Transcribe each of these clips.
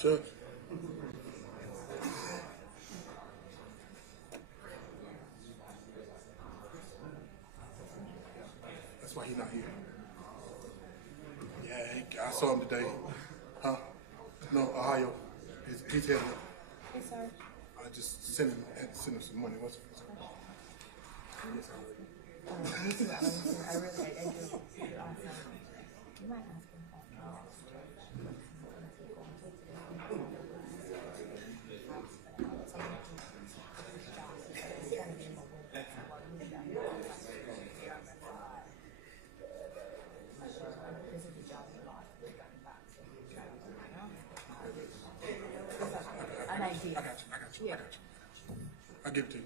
Judge. That's why he's not here. Yeah, I saw him today. Huh? No, Ohio. He's heading up. Hey, sir. I just sent him some money. What's yes, Me too. I really, I do. You're awesome. You might ask him that. I got you. I'll give it to you.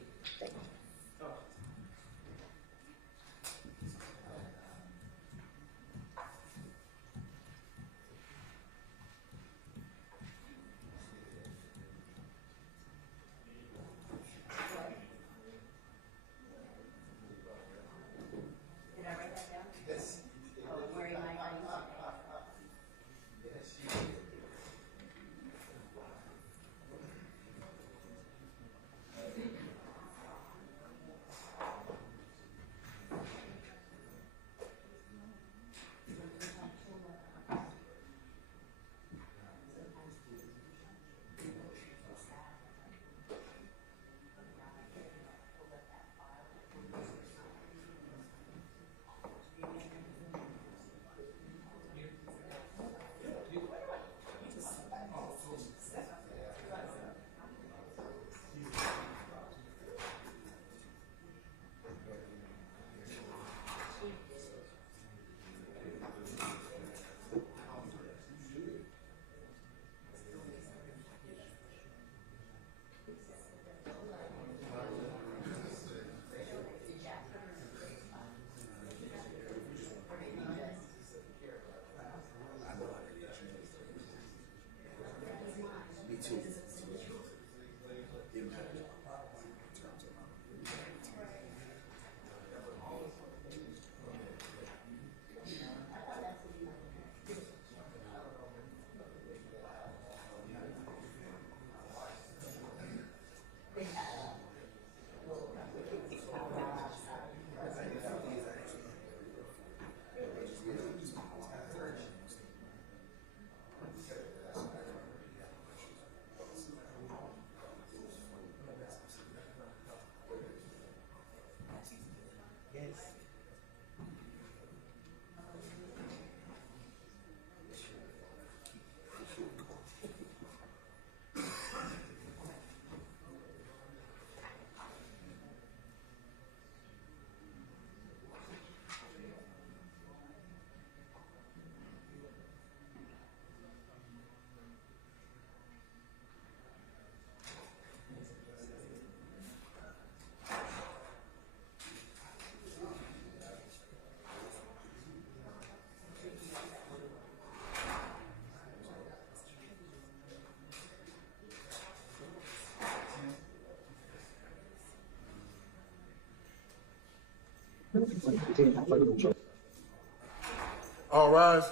All rise.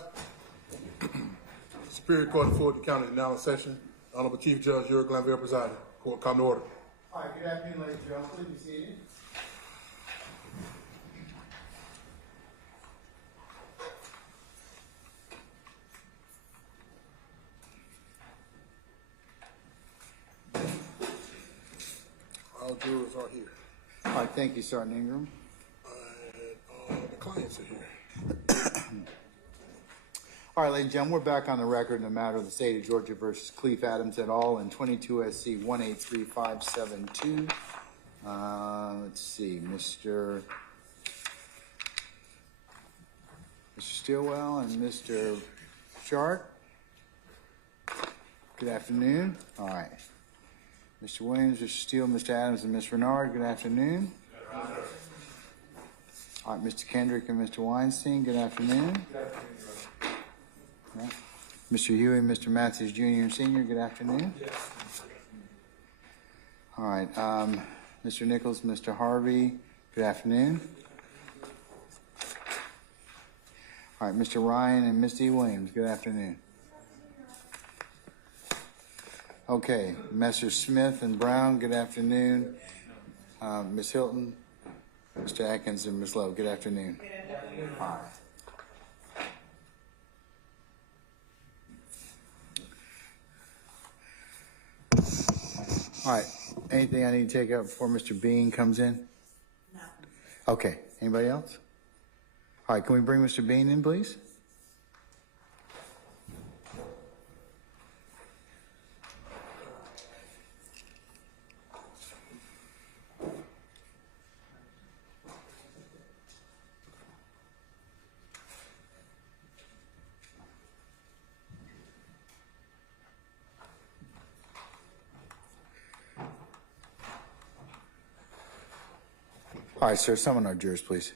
Superior Court of Fulton County is now in session. Honorable Chief Judge Yuri Glanville presiding. Court come to order. All right, good afternoon, ladies and gentlemen. Please be seated. All jurors are here. All right, thank you, Sergeant Ingram. And the clients are here. All right, ladies and gentlemen, we're back on the record in the matter of the state of Georgia versus Cleef Adams et al. In 22 SC 183572. Let's see, Mr. Stillwell and Mr. Sharp. Good afternoon. All right. Mr. Williams, Mr. Steele, Mr. Adams, and Ms. Renard, good afternoon. All right, Mr. Kendrick and Mr. Weinstein, good afternoon. Right. Mr. Huey and Mr. Matthews, Jr. and Sr., good afternoon. All right, Mr. Nichols, Mr. Harvey, good afternoon. All right, Mr. Ryan and Misty Williams, good afternoon. Okay, Messrs. Smith and Brown, good afternoon. Ms. Hilton, Mr. Atkins, and Ms. Lowe, good afternoon. All right, anything I need to take up before Mr. Bean comes in? No. Okay, anybody else? All right, can we bring Mr. Bean in, please? All right, sir, summon our jurors, please.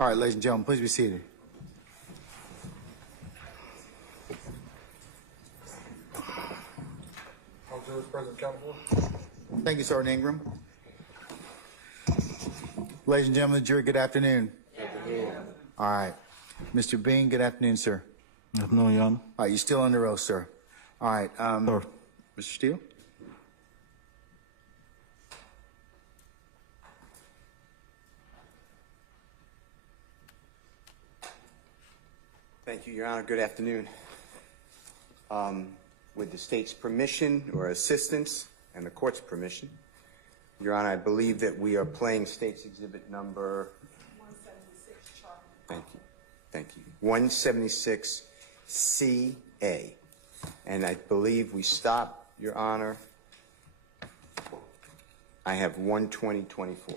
All right, ladies and gentlemen, please be seated. All jurors present, count for. Thank you, Sergeant Ingram. Ladies and gentlemen of the jury, good afternoon. Good afternoon. All right. Mr. Bean, good afternoon, sir. Good afternoon, Your Honor. All right, you're still under oath, sir. All right. Sir. Mr. Steele? Thank you, Your Honor. Good afternoon. With the state's permission or assistance and the court's permission, Your Honor, I believe that we are playing state's exhibit number 176, Charlie. Thank you. Thank you. 176CA. And I believe we stop, Your Honor. I have 12024.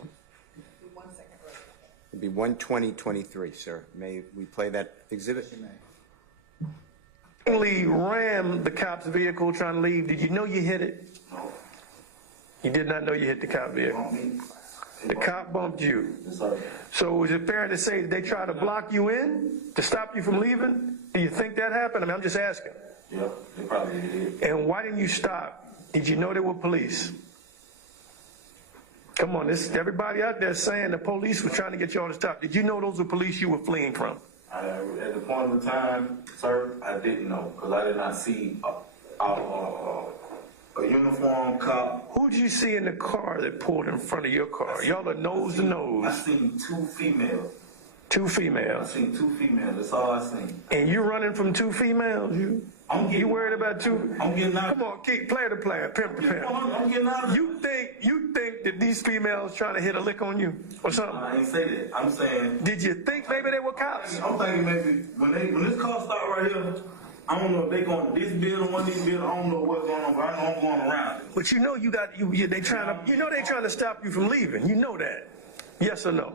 It'd be 12023, sir. May we play that exhibit? Rammed the cop's vehicle trying to leave. Did you know you hit it? No. You did not know you hit the cop vehicle. The cop bumped you. Yes, sir. So is it fair to say that they tried to block you in to stop you from leaving? Do you think that happened? I mean, I'm just asking. Yep, they probably did. And why didn't you stop? Did you know there were police? Come on, this everybody out there saying the police were trying to get y'all to stop. Did you know those were police you were fleeing from? At the point of the time, sir, I didn't know because I did not see a uniform cop. Who did you see in the car that pulled in front of your car? Y'all are nose to nose. I seen two females. Two I females. seen two females. That's all I seen. And you running from two females? You worried about two? I'm getting out. Come on, keep player to player, pimp to pimp. I'm getting out of You think that these females trying to hit a lick on you or something? I ain't say that. I'm saying. Did you think maybe they were cops? I'm thinking maybe when this car stopped right here, I don't know if they going to this building, one of these buildings. I don't know what's going on, but I know I'm going around it. But you know they trying to stop you from leaving. You know that. Yes or no?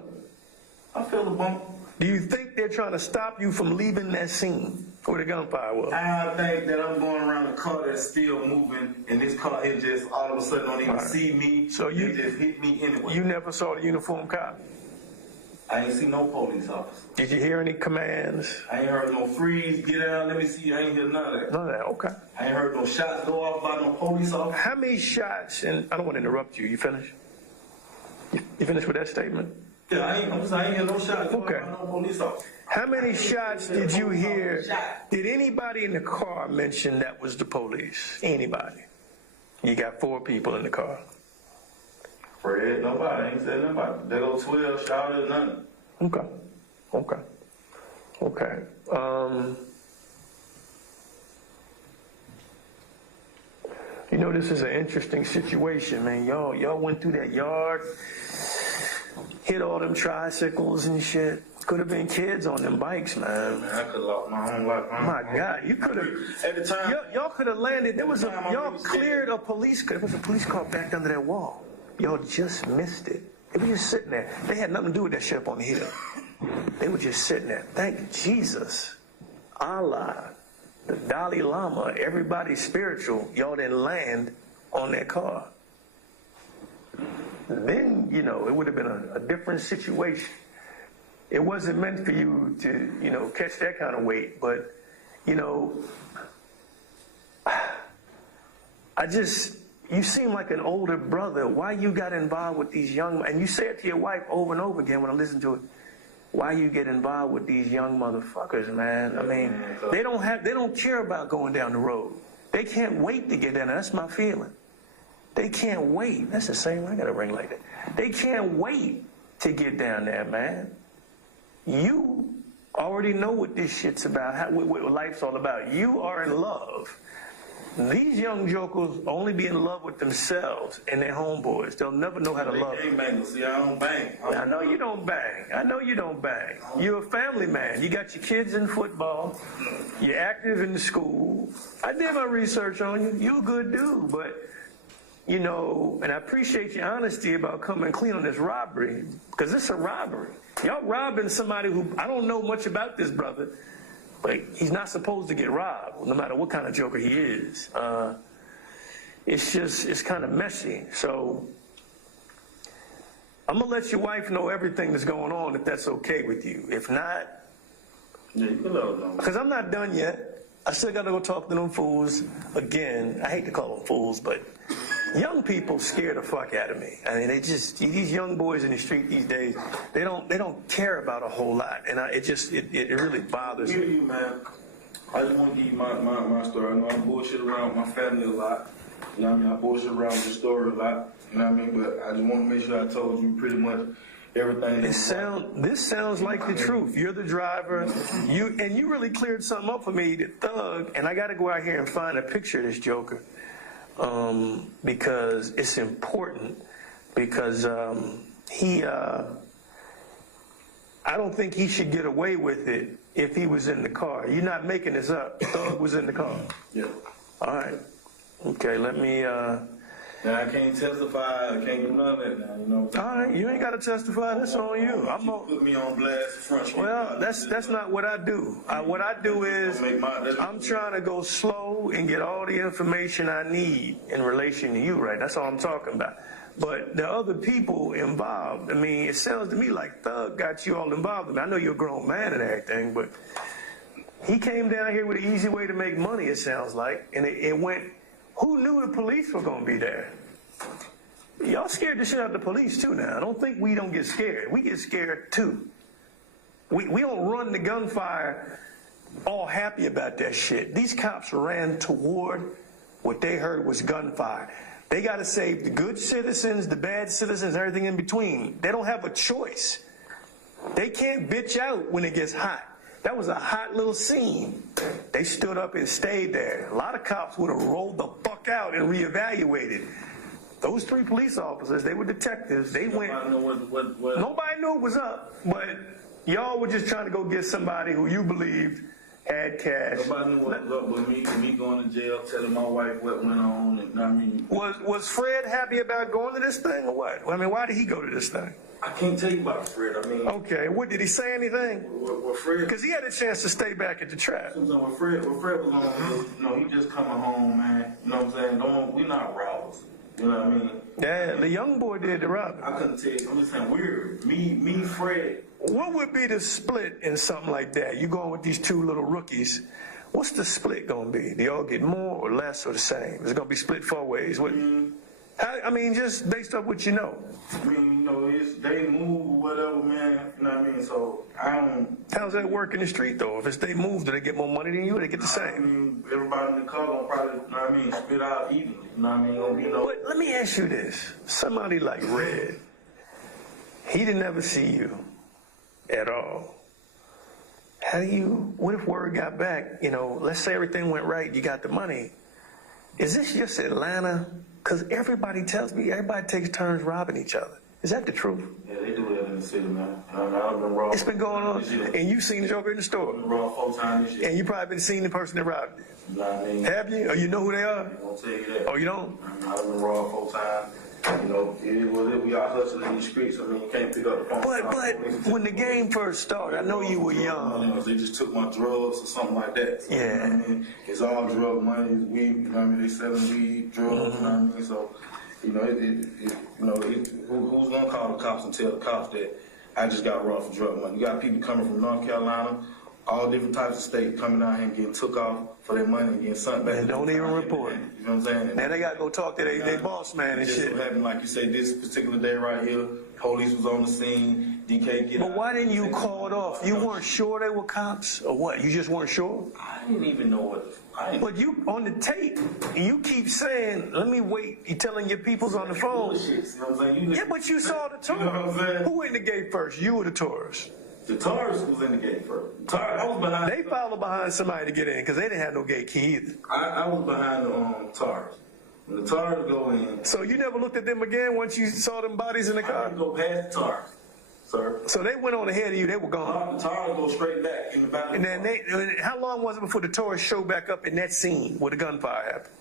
I feel the bump. Do you think they're trying to stop you from leaving that scene where the gunfire was? I think that I'm going around a car that's still moving, and this car it just all of a sudden don't even see me. So you just hit me anyway. You never saw the uniformed cop? I ain't see no police officer. Did you hear any commands? I ain't heard no freeze, get out, let me see. I ain't hear none of that. None of that. Okay. I ain't heard no shots go off by no police officer. How many shots? And I don't want to interrupt you. You finished? You finished with that statement? Yeah, I ain't hear no shots. Okay. No police officer. How many shots did you hear? Did anybody in the car mention that was the police? Anybody? You got 4 people in the car. Fred, nobody. Ain't said nobody. They go 12, shouted, nothing. Okay. You know, this is an interesting situation, man. Y'all went through that yard, hit all them tricycles and shit. Could have been kids on them bikes, man. I could have lost my own life. My God, you could have. At the time, Y'all could have landed. Y'all cleared a police car. There was a police car back under that wall. Y'all just missed it. They were just sitting there. They had nothing to do with that shit up on the hill. They were just sitting there. Thank Jesus, Allah, the Dalai Lama, everybody spiritual. Y'all didn't land on that car. Then, you know, it would have been a different situation. It wasn't meant for you to, you know, catch that kind of weight. But, you know, you seem like an older brother. Why you got involved with these young, and you say it to your wife over and over again when I listen to it. Why you get involved with these young motherfuckers, man? I mean, they don't care about going down the road. They can't wait to get down there. That's my feeling. They can't wait. That's the same. I got a ring like that. They can't wait to get down there, man. You already know what this shit's about, what life's all about. You are in love. These young jokers only be in love with themselves and their homeboys. They'll never know how to love. They bang. See, I don't bang. I know you don't bang. You're a family man. You got your kids in football. You're active in the school. I did my research on you. You're a good dude, but, you know, and I appreciate your honesty about coming clean on this robbery, because it's a robbery. Y'all robbing somebody who, I don't know much about this brother, but he's not supposed to get robbed, no matter what kind of joker he is. It's kind of messy. So I'm going to let your wife know everything that's going on, if that's okay with you. If not, Yeah, you can let them know. because I'm not done yet. I still got to go talk to them fools again. I hate to call them fools, but young people scare the fuck out of me. I mean, these young boys in the street these days, they don't care about a whole lot, and it really bothers I hear me. you, man. I just want to give you my story. I know I bullshit around with my family a lot. You know what I mean? I bullshit around with the story a lot. You know what I mean? But I just want to make sure I told you pretty much everything. This sounds like the truth. You're the driver. You really cleared something up for me, the thug, and I got to go out here and find a picture of this joker. Because it's important, because I don't think he should get away with it if he was in the car. You're not making this up. Thug was in the car. Yeah. All right. Okay, let me... Now, I can't testify. I can't do none of that now, you know. All right, you ain't got to testify. That's on you. Put me on blast front street. Well, that's not what I do. What I do is I'm trying to go slow and get all the information I need in relation to you, right? That's all I'm talking about. But the other people involved, I mean, it sounds to me like Thug got you all involved. I mean, I know you're a grown man and everything, but he came down here with an easy way to make money, it sounds like, and it went... Who knew the police were going to be there? Y'all scared the shit out of the police too now. I don't think we don't get scared. We get scared too. We don't run the gunfire all happy about that shit. These cops ran toward what they heard was gunfire. They got to save the good citizens, the bad citizens, everything in between. They don't have a choice. They can't bitch out when it gets hot. That was a hot little scene. They stood up and stayed there. A lot of cops would have rolled the fuck out and reevaluated. Those 3 police officers, they were detectives. They went. Nobody knew what was up, but y'all were just trying to go get somebody who you believed had cash. Nobody knew what was up with me going to jail, telling my wife what went on, and I mean. Was Fred happy about going to this thing or what? I mean, why did he go to this thing? I can't tell you about Fred. I mean. Okay, what did he say anything? With Fred. Because he had a chance to stay back at the trap. When Fred was on, you know, he just coming home, man. You know what I'm saying? We not robbers. You know what I mean? Yeah, the young boy did the robbing. I couldn't tell you. I'm just saying, me, Fred. What would be the split in something like that? You going with these 2 little rookies. What's the split going to be? Do y'all get more or less or the same? It's going to be split 4 ways. What? I mean, just based off what you know. I mean, you know, they move or whatever, man. You know what I mean? So I don't. How's that work in the street though? If it's they move, do they get more money than you, or they get the I same? mean, everybody in the car gonna probably, you know what I mean, spit out evenly. You know what I mean? Gonna be no. But let me ask you this: somebody like Red, he didn't ever see you at all. How do you? What if word got back? You know, let's say everything went right, you got the money. Is this just Atlanta? Because everybody tells me everybody takes turns robbing each other. Is that the truth? Yeah, they do that in the city, man. I've been wrong. It's been going on, and you've seen the joker in the store, I've been wrong 4 times this year. and you probably been seeing the person that robbed you. You know what I mean? Have you? Or you know who they are? I won't tell you that. Oh, you don't? I've been wrong 4 times. You know, it is what it is. We are hustling in these streets. I mean, you can't pick up the phone. But when the game first started, I know you were young. They just took my drugs or something like that. So, Yeah. You know what I mean? It's all drug money, it's weed. You know what I mean? They selling weed, drugs. You know what I mean? So, you know, who's gonna call the cops and tell the cops that I just got robbed for drug money? You got people coming from North Carolina, all different types of states coming out here and getting took off for their money and getting sent back. And don't even report. You know what I'm saying? Now they gotta go talk to their boss man and It just shit. so happened, like you say, this particular day right here, police was on the scene, DK get But out. why didn't you call it off? You weren't sure they were cops, or what? You just weren't sure? I didn't even know what I didn't But you on the tape, you keep saying, "Let me wait." You telling your peoples on the phone. bullshit. You know what I'm saying? Yeah, but you saw the tour. You know what I'm saying? Who in the gate first? You or the tourists? The tourist was in the gate first. I was behind. They followed behind somebody to get in because they didn't have no gate key either. I was behind the Taurus. When the Taurus go in, So you never looked at them again once you saw them bodies in the I car? didn't go past the Taurus, sir. So they went on ahead of you. They were gone. The Taurus go straight back in the back. And then how long was it before the tourists showed back up in that scene where the gunfire happened?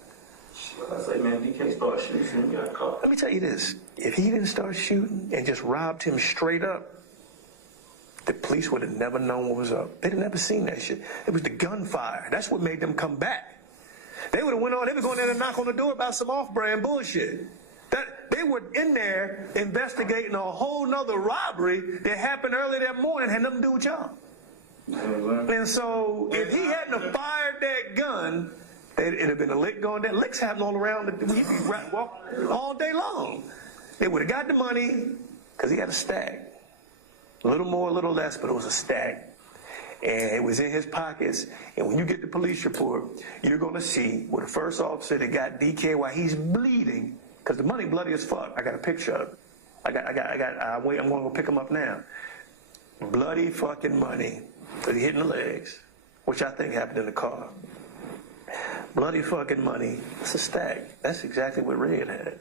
I say, man, DK started shooting, he got caught. Let me tell you this. If he didn't start shooting and just robbed him straight up, the police would have never known what was up. They'd have never seen that shit. It was the gunfire. That's what made them come back. They would have went on, they were going there to knock on the door about some off-brand bullshit. They were in there investigating a whole nother robbery that happened early that morning, had nothing to do with y'all. And so if he hadn't have fired that gun, it'd have been a lick going down. Licks happen all around. He'd be walking all day long. They would have got the money because he had a stack. A little more, a little less, but it was a stack. And it was in his pockets. And when you get the police report, you're going to see where the first officer that got DK while he's bleeding, because the money bloody as fuck. I got a picture of it. I'm going to go pick him up now. Bloody fucking money. Because he hit in the legs, which I think happened in the car. Bloody fucking money. It's a stack. That's exactly what Red had.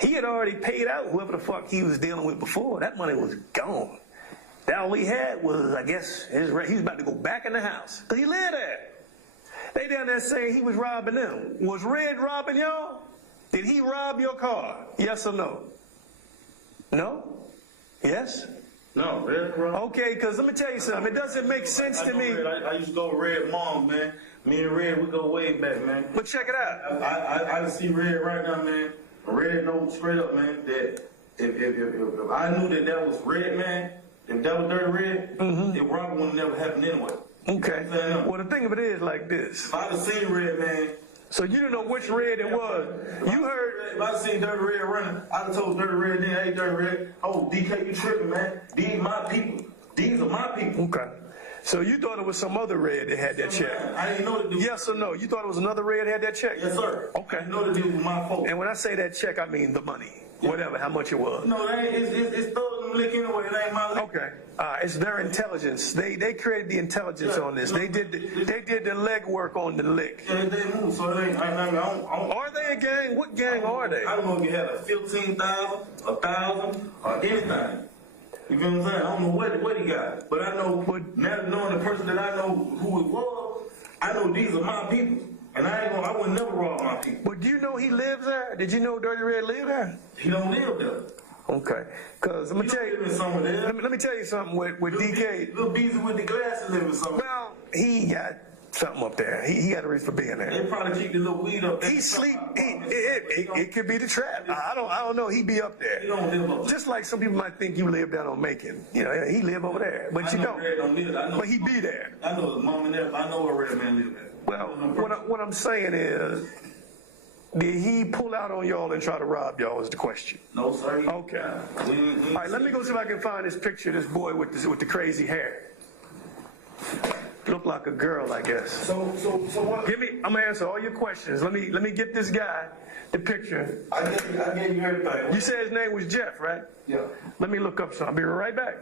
He had already paid out whoever the fuck he was dealing with before. That money was gone. That all he had was, I guess, he was about to go back in the house. Because he lived there. They down there saying he was robbing them. Was Red robbing y'all? Did he rob your car? Yes or no? No? Yes? No, Red, bro. Okay, because let me tell you something. It doesn't make sense to me. I used to go with Red Mom, man. Me and Red, we go way back, man. But check it out. I see Red right now, man. Red knows straight up, man, that if I knew that was Red, man, if that was Dirty Red, it probably wouldn't never happen anyway. Okay. Well, the thing of it is like this. If I'd have seen Red, man. So you didn't know which Red it was. You heard. If I'd seen Dirty Red running, I'd have told Dirty Red then, hey, Dirty Red, oh, DK, you tripping, man. These my people. These are my people. Okay. So you thought it was some other Red that had that check? I didn't know the dude. Yes or no? You thought it was another Red that had that check? Yes, sir. Okay. I didn't know the dude was my fault. And when I say that check, I mean the money. Whatever, how much it was. No, it's thug lick anyway. It ain't my lick. Okay. It's their intelligence. They created the intelligence on this. They did the legwork on the lick. Yeah, they move, so it ain't. I don't. Are they a gang? What gang are they? I don't know if you had a 15,000, 1,000, or anything. You feel what I'm saying? I don't know what he got, but I know. Now knowing the person that I know who it was, I know these are my people. And I would never rob my people. But do you know he lives there? Did you know Dirty Red lived there? He don't live there. Okay. Because let me tell you, let me tell you something with DK. Little Beezy with the glasses living somewhere. Well, he got something up there. He got a reason for being there. They probably keep the little weed up there. He sleep. It could be the trap. I don't know. He be up there. He don't live up there. Just like some people might think you live down on Macon. You know, he live over there, but you don't. Red don't live there. But he be there. I know his mom and there. I know where Red Man live there. Well, what I'm saying is, Did he pull out on y'all and try to rob y'all is the question. No, sir. Okay. All right, let me go see if I can find this picture of this boy with the crazy hair. Look like a girl, I guess. So what? I'm gonna answer all your questions. Let me get this guy the picture. I gave you everything. You said his name was Jeff, right? Yeah. Let me look up something. I'll be right back.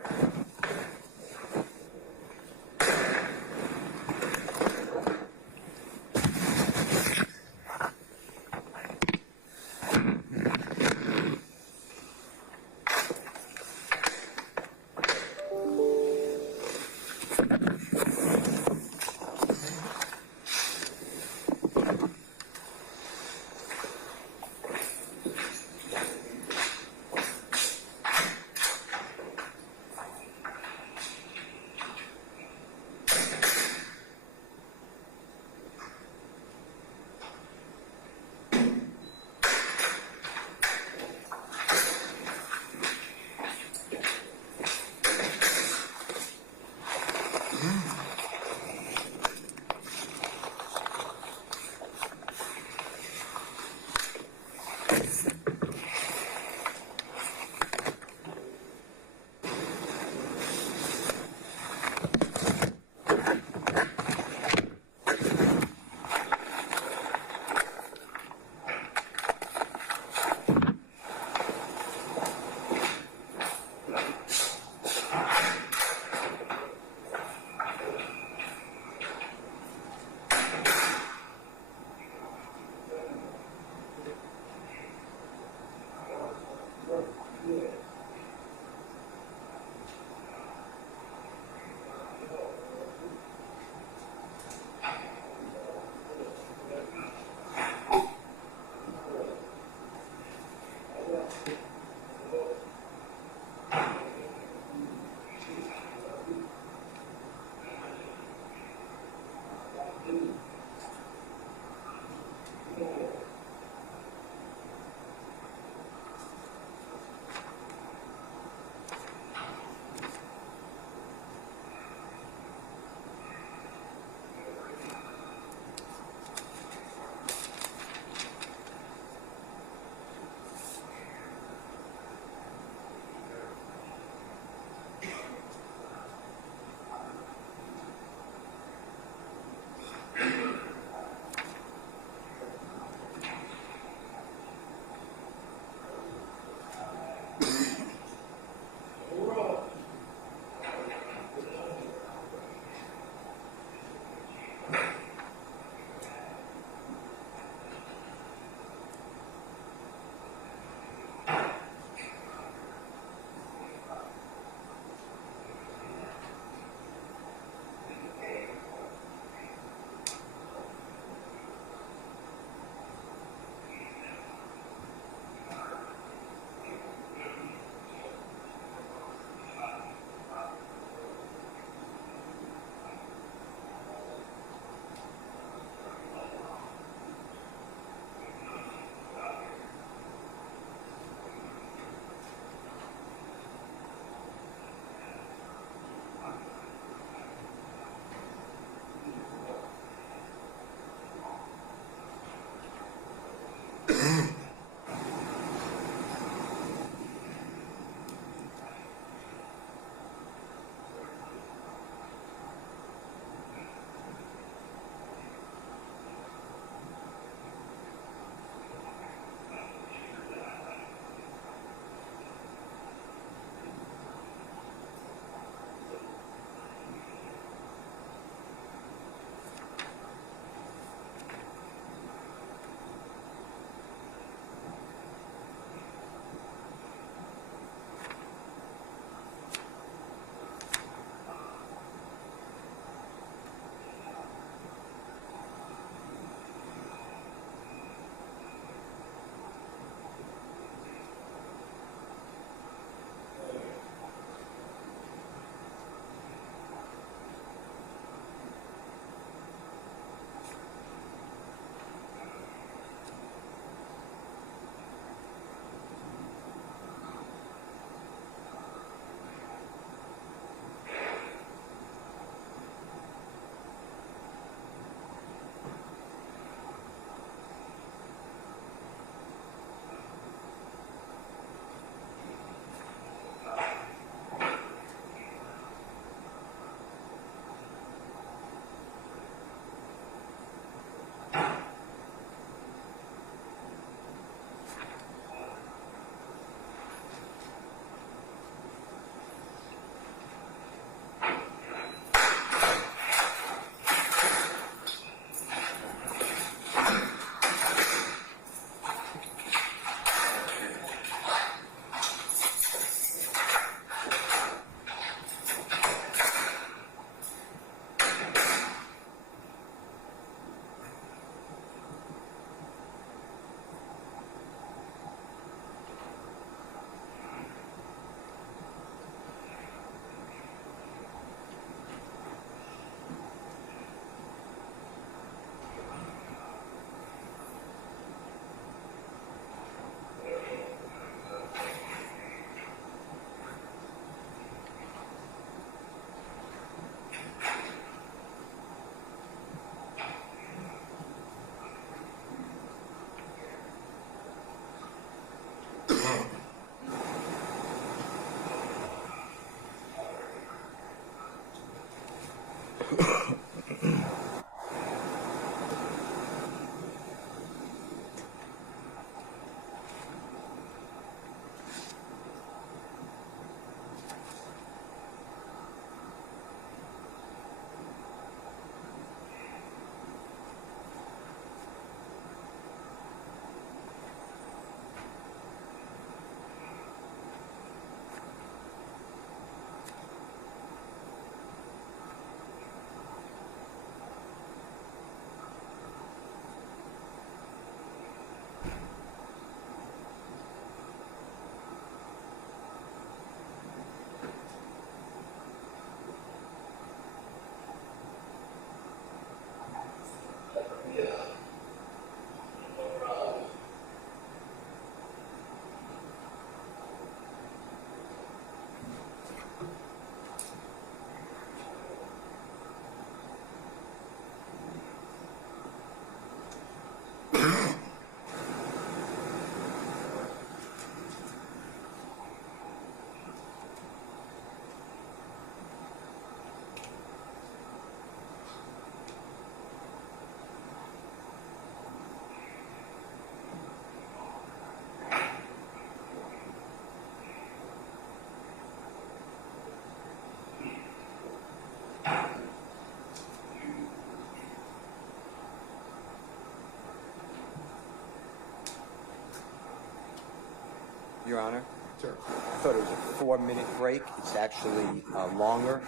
Your Honor, Sir. I thought it was a 4-minute break. It's actually longer.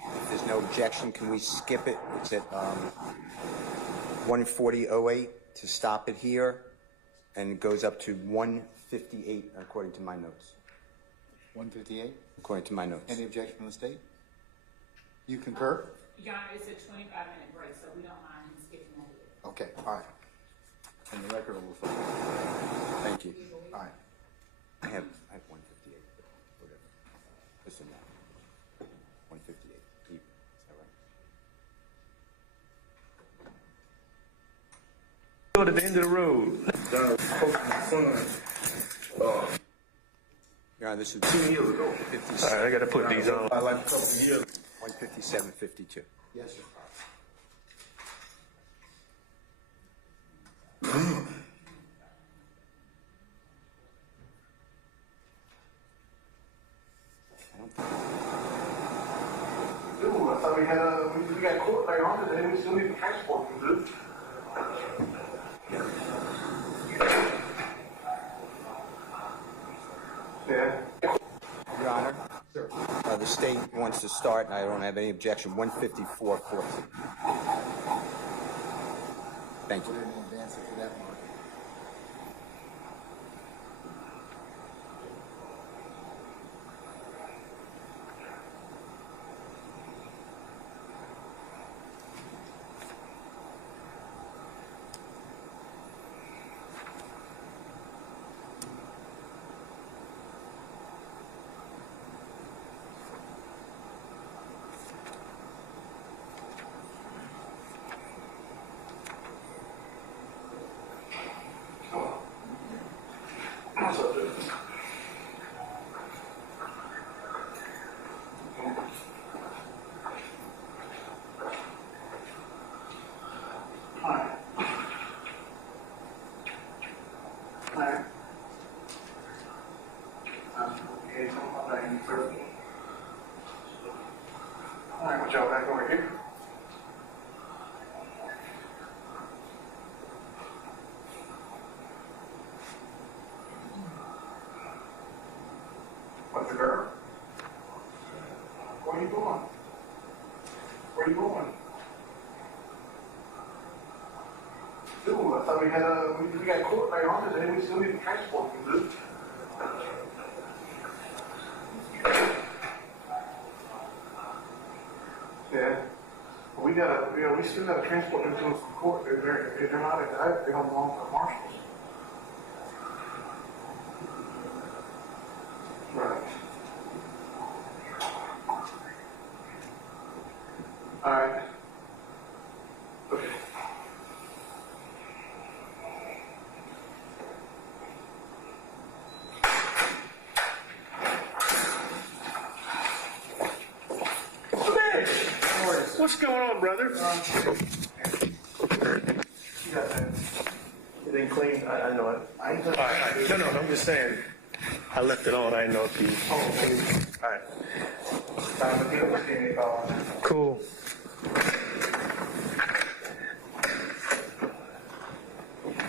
If there's no objection, can we skip it? It's at 1:40:08 to stop it here, and it goes up to 1:58 according to my notes. 158. According to my notes. Any objection from the state? You concur? Your Honor, it's a 25-minute break, so we don't mind him skipping that here. Okay, all right. And the record will reflect. Thank you. All right. I have 1:58, but whatever. Listen now. 1:58. Even. Is that right? At the end of the road. Your Honor, this is 2 years ago. 57. All right, I got to put these on. Like a couple of years. 157:52. Yes, sir. Dude, I thought we had we got court later on today. We still need to transport them, dude. Yeah. Your Honor, the state wants to start, and I don't have any objection. 1:54:14. Thank you. Put it in advance for that mark. What's up, dude? Hi. Hi. Okay, so I'm back in first. All right, what y'all back over here? What's the girl? Where you going? Where you going? Dude, I thought we had we got court later on today. We still need to transport them, dude. Yeah. We we still gotta transport them to them from court. They're not indicted. They don't belong to the marshals. Right. All right. Okay. what's going on, brother? You got that. It ain't clean. I know it. I ain't touching All right. No, I'm just saying. I left it on. I didn't know if you. Oh, okay. All right. Time to deal with it. Cool.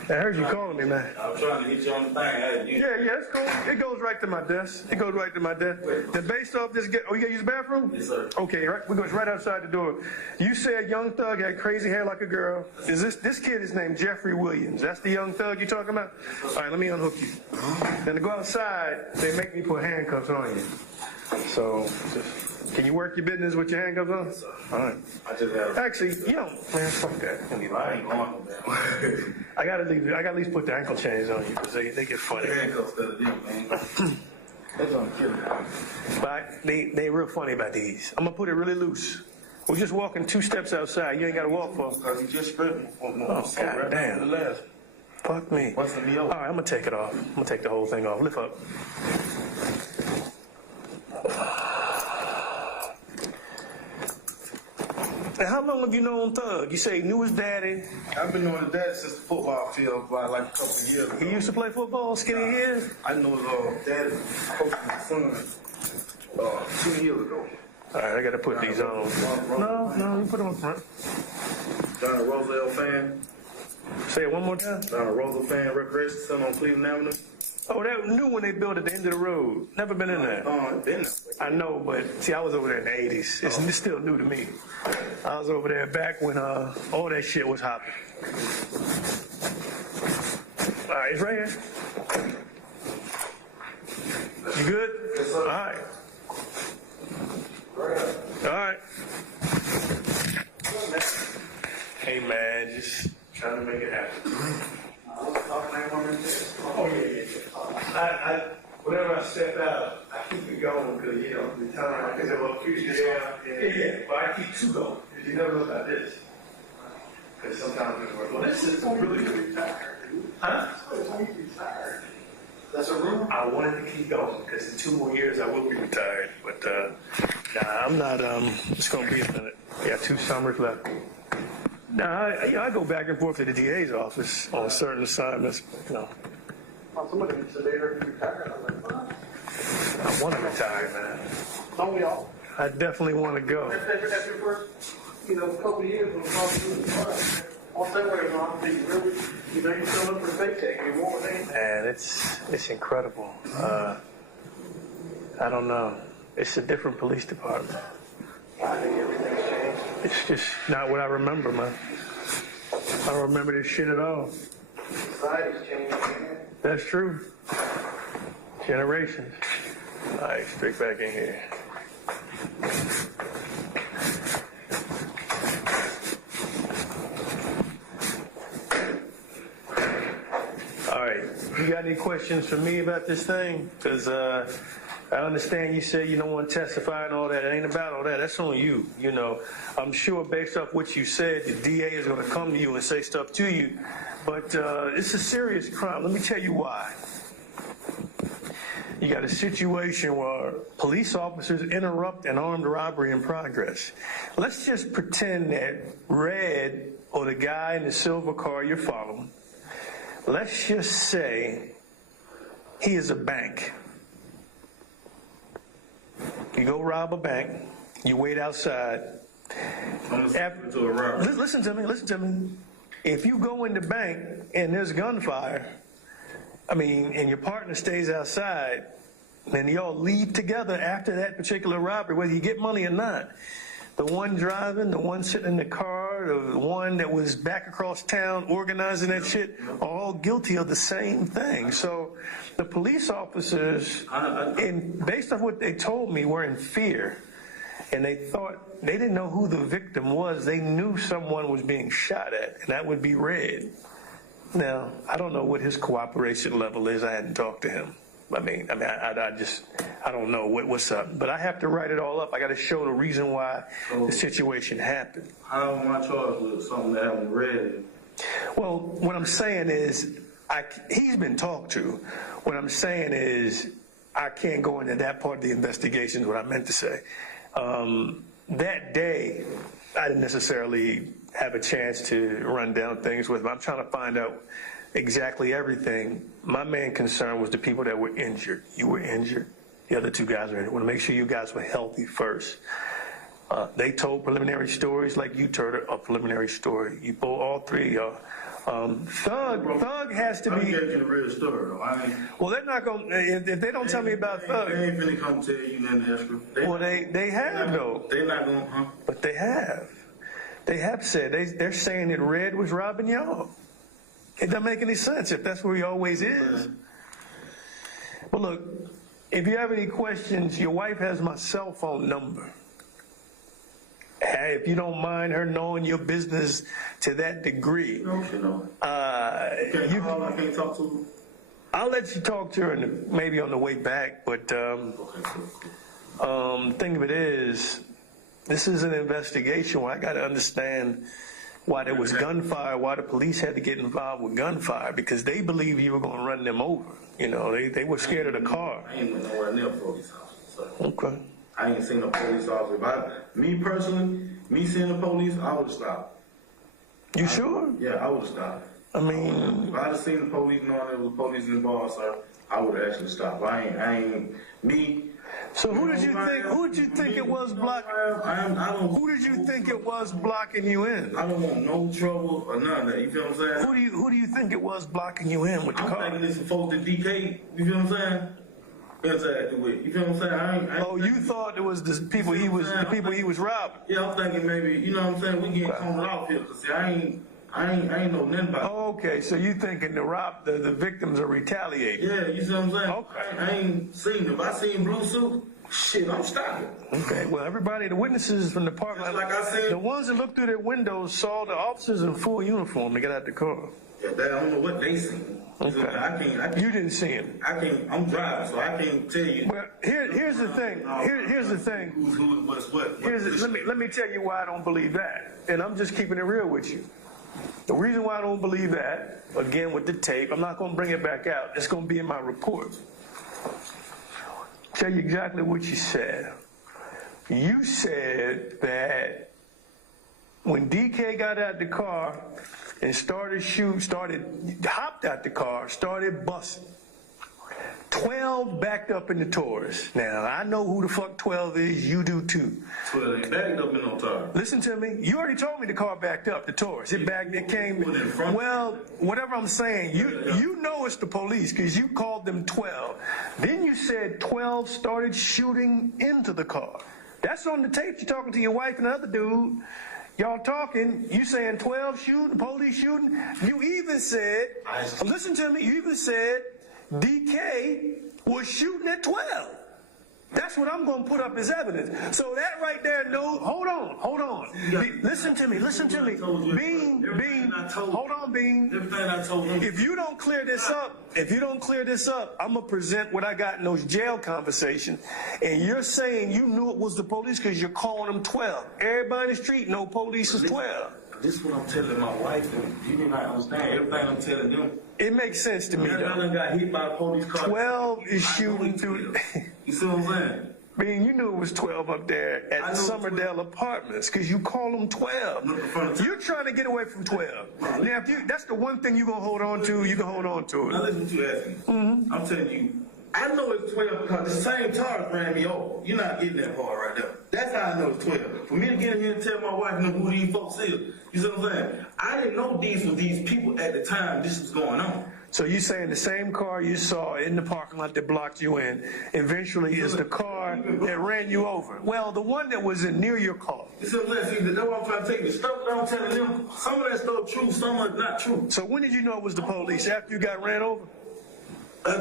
I heard you calling me, man. I was trying to get you on the thing. Yeah, it's cool. It goes right to my desk. Then based off this, oh, you gotta use the bathroom? Yes, sir. Okay, right. We go right outside the door. You said young thug had crazy hair like a girl. Is this kid is named Jeffrey Williams? That's the young thug you talking about? All right, let me unhook you. Then to go outside, they make me put handcuffs on you. So, can you work your business with your handcuffs on? Yes, sir. All right. I just had Actually, you don't, man, fuck that. I ain't going with that. I gotta at least put the ankle chains on you because they get funny. Handcuffs that are them, man. That's gonna kill me. But they real funny about these. I'm gonna put it really loose. We're just walking 2 steps outside. You ain't gotta walk far. Because he just spread me. Oh, God damn. The last. Fuck me. Busting me All over. right, I'm gonna take it off. I'm gonna take the whole thing off. Lift up. Now, how long have you known Thug? You say he knew his daddy. I've been knowing his dad since the football field by like a couple of years ago. He used to play football, skinny hairs. I know his dad coaching his son 2 years ago. All right, I gotta put these on. No, you put them in front. Down a Roselle fan. Say it one more time. Down a Roselle fan recreation center on Cleveland Avenue. Oh, that new one they built at the end of the road. Never been in there. Been there. I know, but see, I was over there in the 80s. It's still new to me. I was over there back when all that shit was hopping. All right, it's right here. You good? Yes, sir. All right. All right. Hey, man, just trying to make it happen. Oh, yeah. Whenever I step out, I keep it going because, you know, the time I think about future. Yeah. But I keep 2 going because you never look like this. Because sometimes it's worth. Well, this is really good. Huh? That's a rumor. I wanted to keep going because in 2 more years I will be retired. But nah, I'm not. It's gonna be a minute. Yeah, 2 summers left. Nah, I go back and forth to the DA's office on certain assignments. You know, Somebody said they heard you retired. I'm like, what? I want to retire, man. Don't we all? I definitely want to go. After your first, couple of years when we talked to you, once that way on, you really, you still look for the paycheck. You want it. Man, it's incredible. I don't know. It's a different police department. I think everything's changed. It's just not what I remember, man. I don't remember this shit at all. Society's changed, man. That's true. Generations. All right, straight back in here. All right, you got any questions for me about this thing? Because I understand you say you don't want to testify and all that. It ain't about all that. That's on you. You know, I'm sure based off what you said, the DA is going to come to you and say stuff to you. But it's a serious crime. Let me tell you why. You got a situation where police officers interrupt an armed robbery in progress. Let's just pretend that Red, or the guy in the silver car you're following, let's just say he is a bank. You go rob a bank, you wait outside. Listen to me. If you go in the bank and there's gunfire, and your partner stays outside, and y'all leave together after that particular robbery, whether you get money or not, the one driving, the one sitting in the car, the one that was back across town organizing that shit, are all guilty of the same thing. So the police officers, based on what they told me, were in fear. And they didn't know who the victim was. They knew someone was being shot at, and that would be Red. Now, I don't know what his cooperation level is. I hadn't talked to him. I don't know what's up. But I have to write it all up. I got to show the reason why the situation happened. How am I charged with something that happened to Red? Well, what I'm saying is, he's been talked to. What I'm saying is, I can't go into that part of the investigation, is what I meant to say. That day, I I didn't necessarily have a chance to run down things with him. I'm trying to find out exactly everything. My main concern was the people that were injured. You were injured. The other two guys were injured. I want to make sure you guys were healthy first. They told preliminary stories like you told a preliminary story. You both, all three of y'all. Thug has to I be. gave you the real story, though. I ain't, Well, they're not going to, if they don't tell me about Thug. They ain't finna come tell you nothing extra. Well, they have, though. They not gonna, huh? But they have. They have said, they're saying that Red was robbing y'all. It doesn't make any sense if that's where he always is. But look, if you have any questions, your wife has my cell phone number. Hey, if you don't mind her knowing your business to that degree, No, she know. I can't talk to her. I'll let you talk to her maybe on the way back. But Okay, cool. thing of it is, this is an investigation where I got to understand why there was gunfire, why the police had to get involved with gunfire, because they believe you were going to run them over. You know, they were scared of the car. I ain't went nowhere near a police officer. So. Okay. I ain't seen a police officer. Me personally, me seeing the police, I would have stopped. You sure? Yeah, I would have stopped. I mean, If I'd have seen the police knowing there was police involved, sir, I would have actually stopped. I ain't, me. so who did you think it was blocking? Who did you think it was blocking you in? I don't want no trouble or none of that. You feel what I'm saying? Who do you think it was blocking you in with the I'm car? thinking it's some folks that DK. You feel what I'm saying? Interacted with. You feel what I'm saying? I ain't Oh, you thought it was the people he was robbing? Yeah, I'm thinking maybe. You know what I'm saying? We getting coming off here because I ain't know nothing about it. Oh, okay, so you thinking the victims are retaliating? Yeah, you see what I'm saying? Okay. I ain't seen them. If I seen blue suit, shit, I'm stopping. Okay, well, everybody, the witnesses from the park lot, Like I said- the ones that looked through their windows saw the officers in full uniform to get out the car. Yeah, I don't know what they seen. Okay. I can't. You didn't see him. I'm driving, so I can't tell you. Well, here's the thing. Here's the thing. Who's who, what's what. Let me tell you why I don't believe that, and I'm just keeping it real with you. The reason why I don't believe that, again with the tape, I'm not going to bring it back out. It's going to be in my report. Tell you exactly what you said. You said that when DK got out the car and hopped out the car, started busting, 12 backed up in the Taurus. Now, I know who the fuck 12 is. You do too. 12 ain't backed up in no tire. Listen to me. You already told me the car backed up, the Taurus. It came. Well, whatever I'm saying, you know it's the police because you called them 12. Then you said 12 started shooting into the car. That's on the tape. You're talking to your wife and the other dude. Y'all talking, you saying 12 shooting, police shooting. You even said, listen to me, you even said DK was shooting at 12. That's what I'm going to put up as evidence. So that right there, no, hold on. Listen to me. Bean, hold on, Bean. Everything I told him. If you don't clear this up, I'm going to present what I got in those jail conversations. And you're saying you knew it was the police because you're calling them 12. Everybody in the street know police is 12. This is what I'm telling my wife, and you did not understand everything I'm telling them. It makes sense to me, I though. done got hit by a police car. 12 is shooting through. You see what I'm saying? Bean, you knew it was 12 up there at the Summerdale Apartments because you call them 12. You're trying to get away from 12. Now, if that's the one thing you're going to hold on to, you can hold on to Now it. listen to you asking. I'm telling you, I know it's 12 because the same tires ran me over. You're not getting that part right there. That's how I know it's 12. For me to get in here and tell my wife who these folks is, you see what I'm saying? I didn't know these were these people at the time this was going on. So you saying the same car you saw in the parking lot that blocked you in eventually is the car that ran you over? Well, the one that was near your car. You see what I'm saying? See, that's what I'm trying to take. The stuff that I'm telling them, some of that stuff true, some of it not true. So when did you know it was the police? After you got ran over?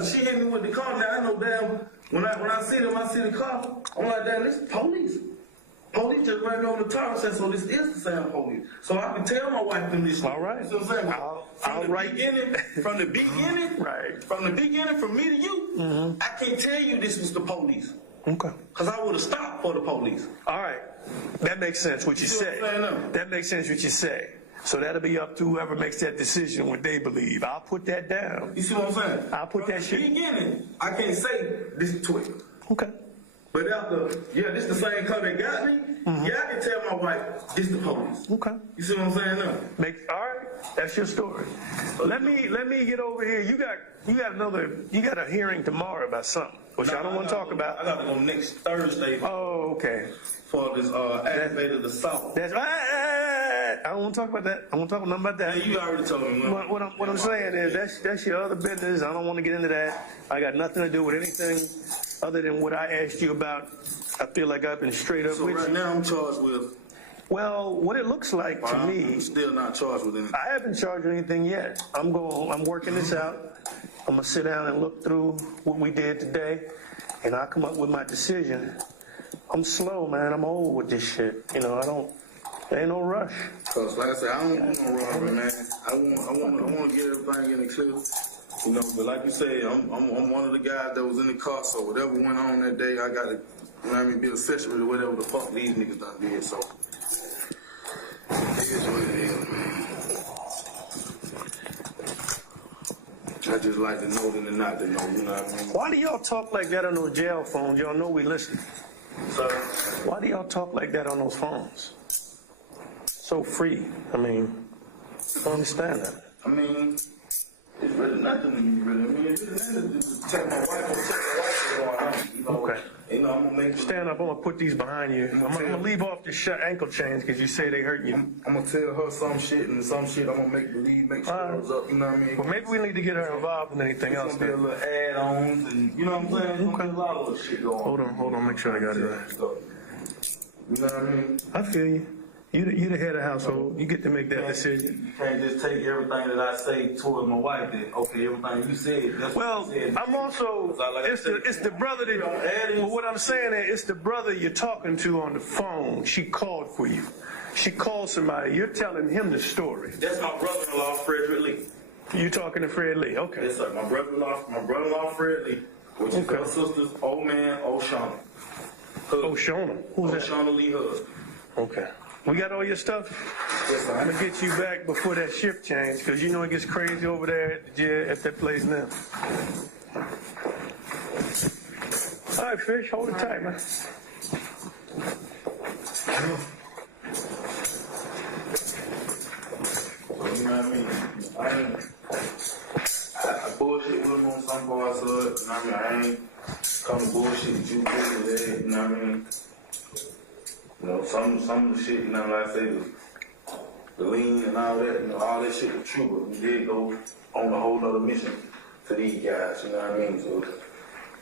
She hit me with the car. Now I know damn. When I see them, I see the car. I'm like, damn, this is police. Police just ran over the tar and said, so this is the same police. So I can tell my wife them this. All right. You see what I'm saying? From the beginning, Right. From the beginning, from me to you, I can't tell you this was the police. Okay. Because I would have stopped for the police. All right. That makes sense what you say. That makes sense what you say. So that'll be up to whoever makes that decision what they believe. I'll put that down. You see what I'm saying? I'll put that From the beginning, I can't say this is 12. Okay. But after, yeah, this the same car that got me. Yeah, I can tell my wife, this the police. Okay. You see what I'm saying now? All right, that's your story. Let me get over here. You got a hearing tomorrow about something, which I don't want to talk about. I got to go next Thursday Oh, okay. for this aggravated assault. That's right. I don't want to talk about that. I won't talk nothing about that. Hey, you already told me. What I'm saying is that's your other business. I don't want to get into that. I got nothing to do with anything other than what I asked you about. I feel like I've been straight up So with right you. now I'm charged with. Well, what it looks like to I'm me, still not charged with anything. I haven't charged anything yet. I'm working this out. I'm gonna sit down and look through what we did today, and I'll come up with my decision. I'm slow, man. I'm old with this shit. You know, there ain't no rush. Cause like I said, I don't want no robbery, man. I want to get everything in the clear. You know, but like you said, I'm one of the guys that was in the car, so whatever went on that day, I gotta, you know what I mean, be accessory to whatever the fuck these niggas done did, so. It is what it is, man. I just like to know than not to know, you know what I mean? Why do y'all talk like that on those jail phones? Y'all know we listen. So, Why do y'all talk like that on those phones? So free. I mean, I don't understand that. I mean, it's really nothing to me, really. I mean, it's really nothing to protect my wife, what's going on, you know? Okay. You know, I'm gonna make Stand up. I'm gonna put these behind you. I'm gonna leave off the ankle chains because you say they hurt you. I'm gonna tell her some shit, and some shit I'm gonna make sure it goes up, you know what I mean? Well, maybe we need to get her involved in anything It's else. gonna be a little add-ons, and you know what I'm saying? There's gonna be a lot of little shit going on. Hold on. Make sure I got it right. You know what I mean? I feel you. You the head of the household. You get to make that decision. You can't just take everything that I say toward my wife that, okay, everything you said, that's Well, what you said. I'm also, it's the brother that, well, what I'm saying is, it's the brother you're talking to on the phone. She called for you. She called somebody. You're telling him the story. That's my brother-in-law, Frederick Lee. You talking to Fred Lee? Okay. Yes, sir. My brother-in-law, Fred Lee, which is her sister's old man, O'Shauna. Shona. Who's that? O'Shauna Lee husband. Okay. We got all your stuff? Yes, sir. I'm gonna get you back before that shift change, because you know it gets crazy over there at the jail, at that place now. All right, Fish, hold it tight, man. You know what I mean? I bullshit with him on some parts of it. You know what I mean? I ain't come bullshit with you with that. You know what I mean? You know, some of the shit, you know, like I say, the lean and all that, you know, all that shit was true, but we did go on a whole other mission to these guys, you know what I mean? So,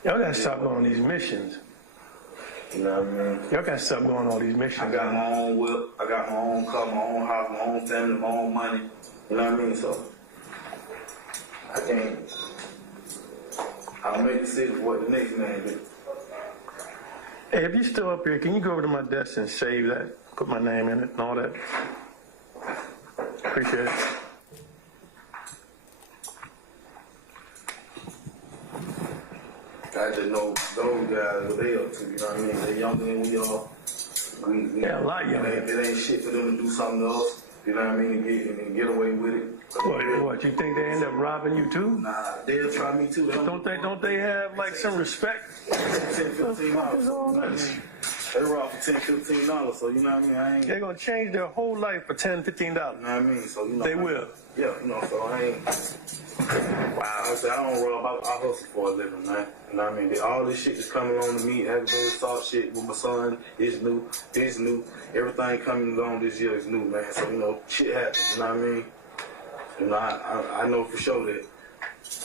Y'all gotta stop going on these missions. you know what I mean? Y'all gotta stop going on all these missions. I got my own whip, I got my own car, my own house, my own family, my own money, you know what I mean? So, I'll make decisions what the next man do. Hey, if you're still up here, can you go over to my desk and save that? Put my name in it and all that. Appreciate it. I just know those guys, what they up to, you know what I mean? They're younger than we are. Yeah, a lot younger. It ain't shit for them to do something else, you know what I mean, and get away with it. What, you think they end up robbing you too? Nah, they'll try me too. Don't they have like some respect? $10, $15. They rob for $10, $15, so you know what I mean? They're gonna change their whole life for $10, $15. You know what I mean? So, you know. They will. Yeah, you know, so I ain't. Wow. I say I don't rob, I hustle for a living, man. You know what I mean? All this shit is coming on to me, aggravated assault shit with my son, it's new, this new. Everything coming on this year is new, man. So, you know, shit happens, you know what I mean? You know, I know for sure that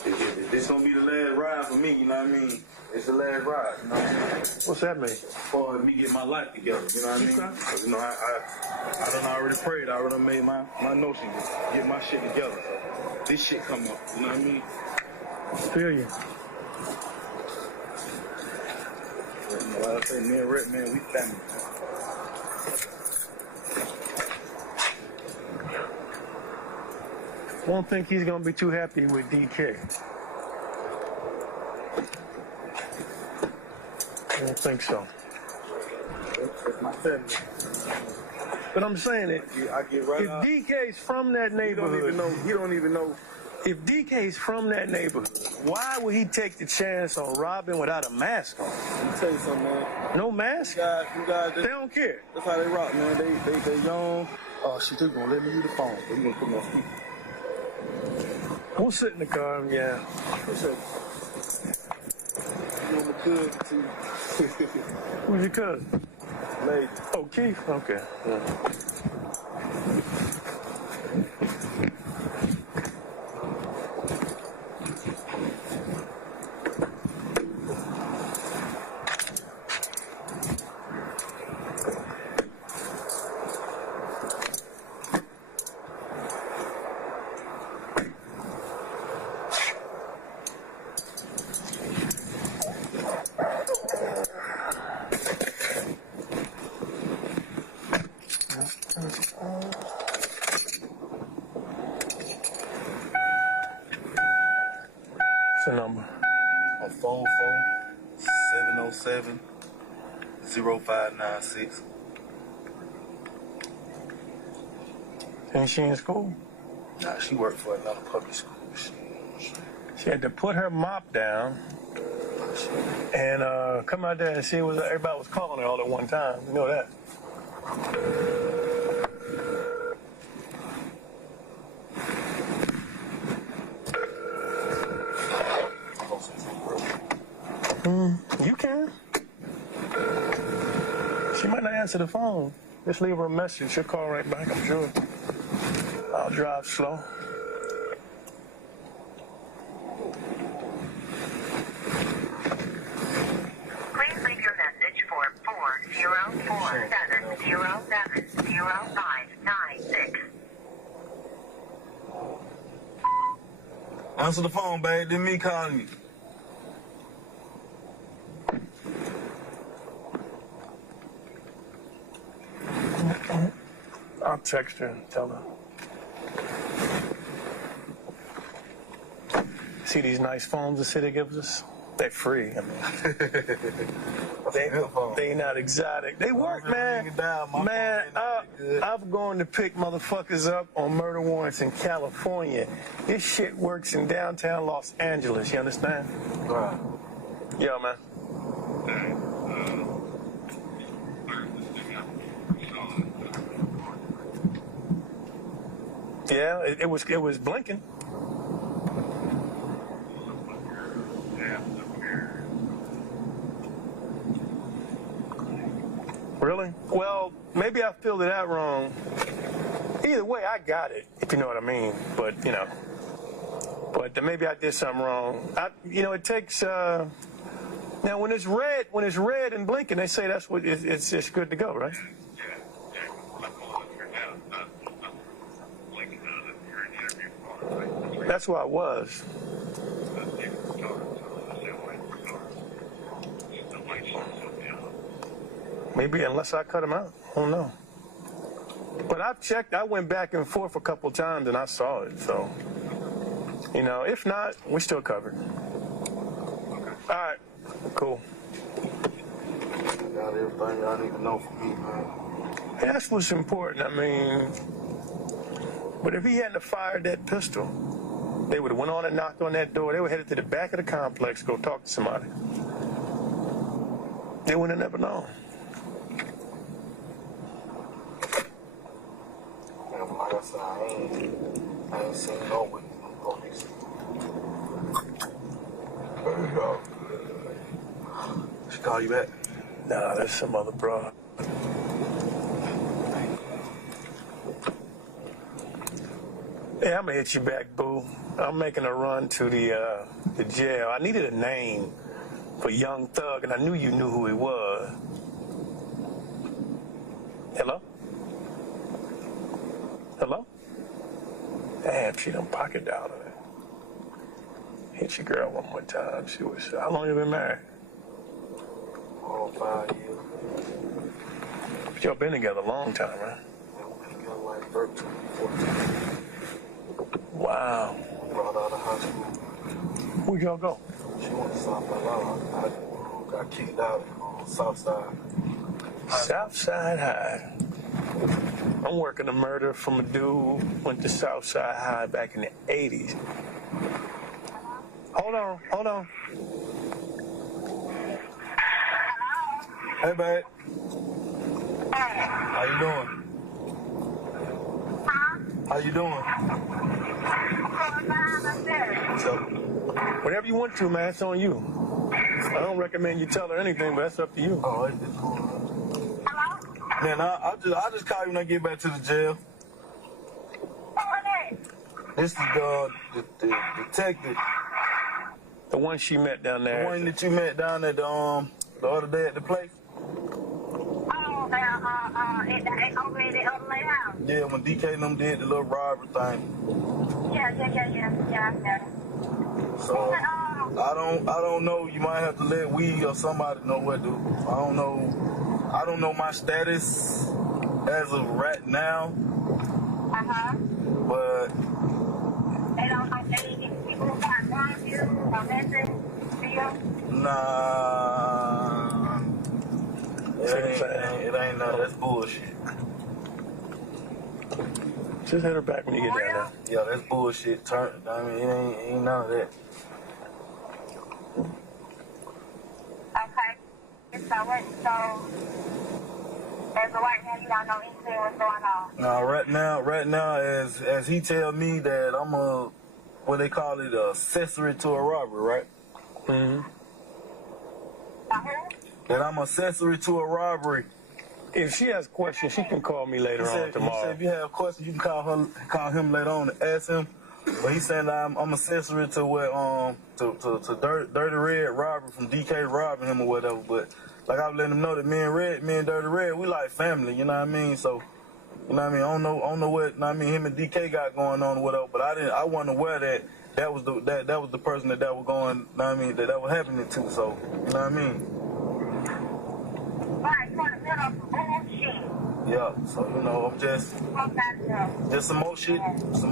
if this gonna be the last ride for me, you know what I mean? It's the last ride, you know what I mean? What's that mean? For me get my life together, you know what I mean? Okay. 'Cause, you know, I done already prayed, I already made my notion to get my shit together. So this shit come up, you know what I mean? Feel you. You know, like I say, me and Red, man, we family. Won't think he's gonna be too happy with DK. I don't think so. That's my family. But I'm saying it. I get right If out. DK's from that neighborhood, He don't even know If DK's from that neighborhood, why would he take the chance on robbing without a mask on? Let me tell you something, man. No mask? You guys, They don't care. that's how they rock, man. They young. Oh, she just gonna let me use the phone. But you gonna put me on speaker. We'll sit in the car, yeah. Appreciate it. You know, my cousin, too. Who's your cousin? Lady. Oh, Keith? Okay. Yeah. What's the number? On phone 707-0596. Ain't she in school? Nah, she worked for another public school. She had to put her mop down and come out there and see what everybody was calling her all at one time. You know that. You can. She might not answer the phone. Just leave her a message. She'll call right back, I'm sure. I'll drive slow. Please leave your message for 404-707-0596. Answer the phone, babe. Then me calling you. I'll text her and tell her. See these nice phones the city gives us? They're free. I mean, they not exotic. They work, man. Man, I've gone to pick motherfuckers up on murder warrants in California. This shit works in downtown Los Angeles. You understand? Right. Yo, man. Yeah, it was blinking. Really? Well, maybe I filled it out wrong. Either way, I got it, if you know what I mean. But, you know, maybe I did something wrong. It takes, now when it's red and blinking, they say that's what, it's good to go, right? That's where I was. Maybe unless I cut him out. I don't know. But I've checked. I went back and forth a couple times and I saw it. So, if not, we still covered. All right. Cool. Got everything y'all need to know from me, man. Yeah, that's what's important. I mean, but if he hadn't fired that pistol, they would have went on and knocked on that door. They were headed to the back of the complex to go talk to somebody. They would have never known. Man, like I said, I ain't seen no witness, no police. She call you back? Nah, there's some other broad. Yeah, I'm gonna hit you back, boo. I'm making a run to the jail. I needed a name for Young Thug, and I knew you knew who he was. Hello? Hello? Damn, she done pocket dialed it. Hit your girl one more time. How long you been married? Oh, 5 years. But y'all been together a long time, right? We've been together like 13, 14. Wow. Brought out of high school. Where'd y'all go? She went to South Carolina. I got kicked out on South Side. Southside High. I'm working a murder from a dude who went to Southside High back in the 80s. Hold on. Hey, babe. How you doing? How you doing? So, Whatever you want to, man, it's on you. I don't recommend you tell her anything, but that's up to you. oh, it's cool. Man, I'll just call you when I get back to the jail. This is the detective. The one she met down there. The one that you met down at the other day at the place? Yeah, when DK and them did the little robbery thing. Yeah. So I don't know. You might have to let we or somebody know what to do. I don't know my status as of right now. But nah. It ain't none. That's bullshit. Just hit her back when you get down there. Yeah, that's bullshit. I mean, it ain't none of that. Okay. So as of right now, you don't know anything what's going on. Now, right now, as he tell me that I'm what they call it, accessory to a robbery, right? Mm-hmm. That I'm accessory to a robbery. If she has questions, she can call me later on tomorrow. He said if you have questions, you can call him later on and ask him. But he's saying that I'm accessory to what to Dirty Red robbery from DK robbing him or whatever. But like I was letting him know that me and Dirty Red, we like family. You know what I mean? So you know what I mean? I don't know what him and DK got going on or whatever. But I wasn't aware that was the person that was going. You know what I mean? That was happening to. So you know what I mean? Right, you want to build up some bullshit. Yeah, so you know, I'm just some more shit, some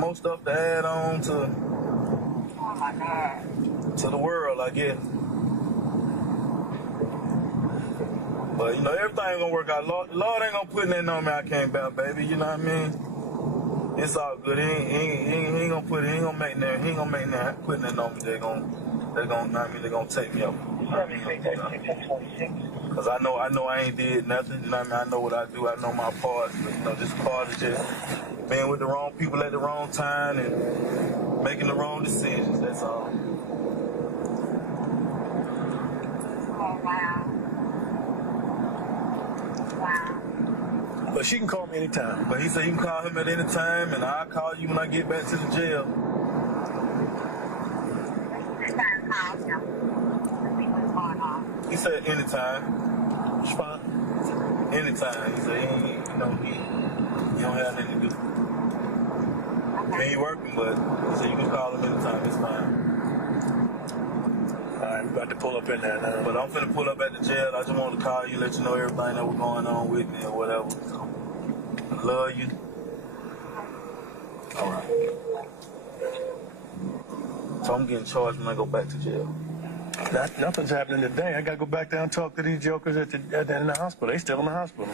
more stuff to add on to to the world, I guess. But you know, everything gonna work out. Lord ain't gonna put nothing on me I can't bear, baby. You know what I mean? It's all good. He ain't gonna put it. He ain't gonna make nothing put nothing on me. They're gonna take me up. Cause I know I ain't did nothing. You know what I mean? I know what I do. I know my part. But, you know, this part is just being with the wrong people at the wrong time and making the wrong decisions. That's all. Oh, wow. But she can call me anytime. But he said you can call him at any time, and I'll call you when I get back to the jail. He said anytime. It's fine. Anytime. He said he don't have nothing to do. He ain't working, but he said you can call him anytime. It's fine. All right, we're about to pull up in there now. But I'm finna pull up at the jail. I just wanted to call you, let you know everything that was going on with me or whatever. So, I love you. All right. So I'm getting charged when I go back to jail. Nothing's happening today. I gotta go back down and talk to these jokers in the hospital. They still in the hospital.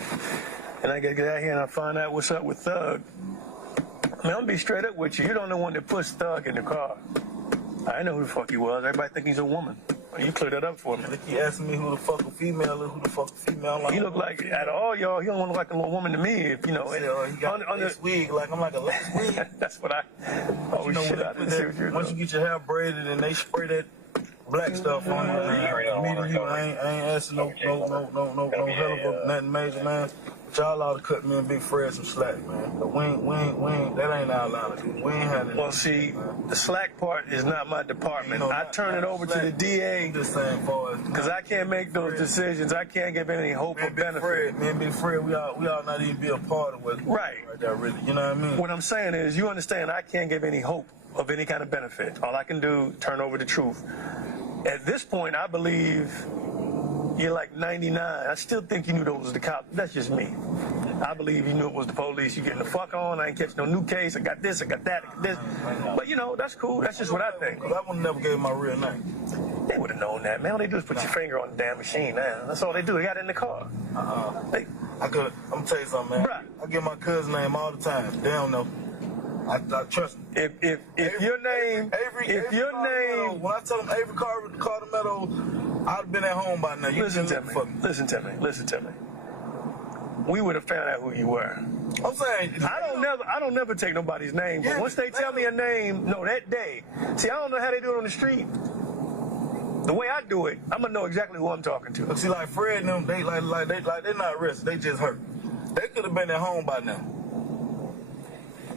And I gotta get out here and I find out what's up with Thug. I mean, I'm gonna be straight up with you. You don't know one that puts Thug in the car. I know who the fuck he was. Everybody think he's a woman. You clear that up for me. They keep asking me who the fuck a female is, who the fuck a female. Like, he look like, out of all y'all, he don't look like a little woman to me. If you know, he got a lace wig, like I'm like a lace wig. That's what I. Oh you know, shit! I didn't see what you were once you get your hair braided and they spray that black stuff on you, immediately I ain't asking no hell of a nothing major, man. But y'all ought to cut me and Big Fred some slack, man. But we ain't, that ain't our line. We ain't had it. Well, see, the slack part is not my department. I turn it over to the DA because I can't make those decisions. I can't give any hope or benefit. Me and Big Fred, we all not even be a part of it. Right there, really. You know what I mean? What I'm saying is, you understand, I can't give any hope of any kind of benefit. All I can do, turn over the truth. At this point, I believe you're like 99. I still think you knew those was the cops. That's just me. I believe you knew it was the police. You getting the fuck on. I ain't catching no new case. I got this. I got that. I got this. But you know, that's cool. That's just what I think. I would never gave my real name. They would have known that, man. All they do is put your finger on the damn machine now. That's all they do. They got it in the car. I I'm gonna tell you something, man. Bruh. I give my cousin name all the time. They don't know. I trust him. If your name, When I tell them Avery Carter Meadows, I'd have been at home by now. You listen to look me. for me. Listen to me. We would have found out who you were. I'm saying I don't never take nobody's name, but Yeah, once they tell me a name, no, that day. See, I don't know how they do it on the street. The way I do it, I'm gonna know exactly who I'm talking to. See, like Fred and them, they're not arrested. They just hurt. They could have been at home by now.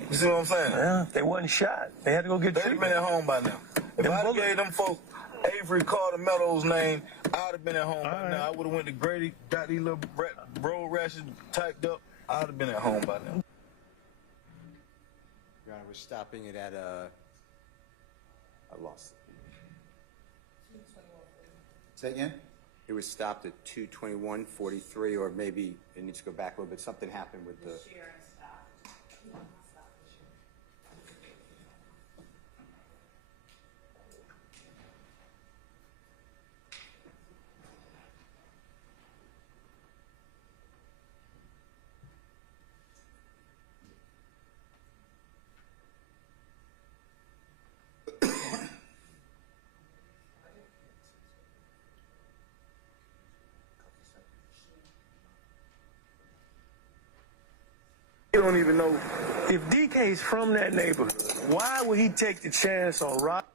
You see what I'm saying? Yeah, they wasn't shot. They had to go get They'd have treatment. been at home by now. If Them I bullets. gave them folks Avery Carter Meadows' name, I'd have been at home by right. now. I would have went to Grady, got these little road rashes typed up. I'd have been at home by now. Your Honor, we're stopping it at a loss. Say again? It was stopped at 2:21:43, or maybe it needs to go back a little bit. Something happened with the. You don't even know. If DK's from that neighborhood, why would he take the chance on rob?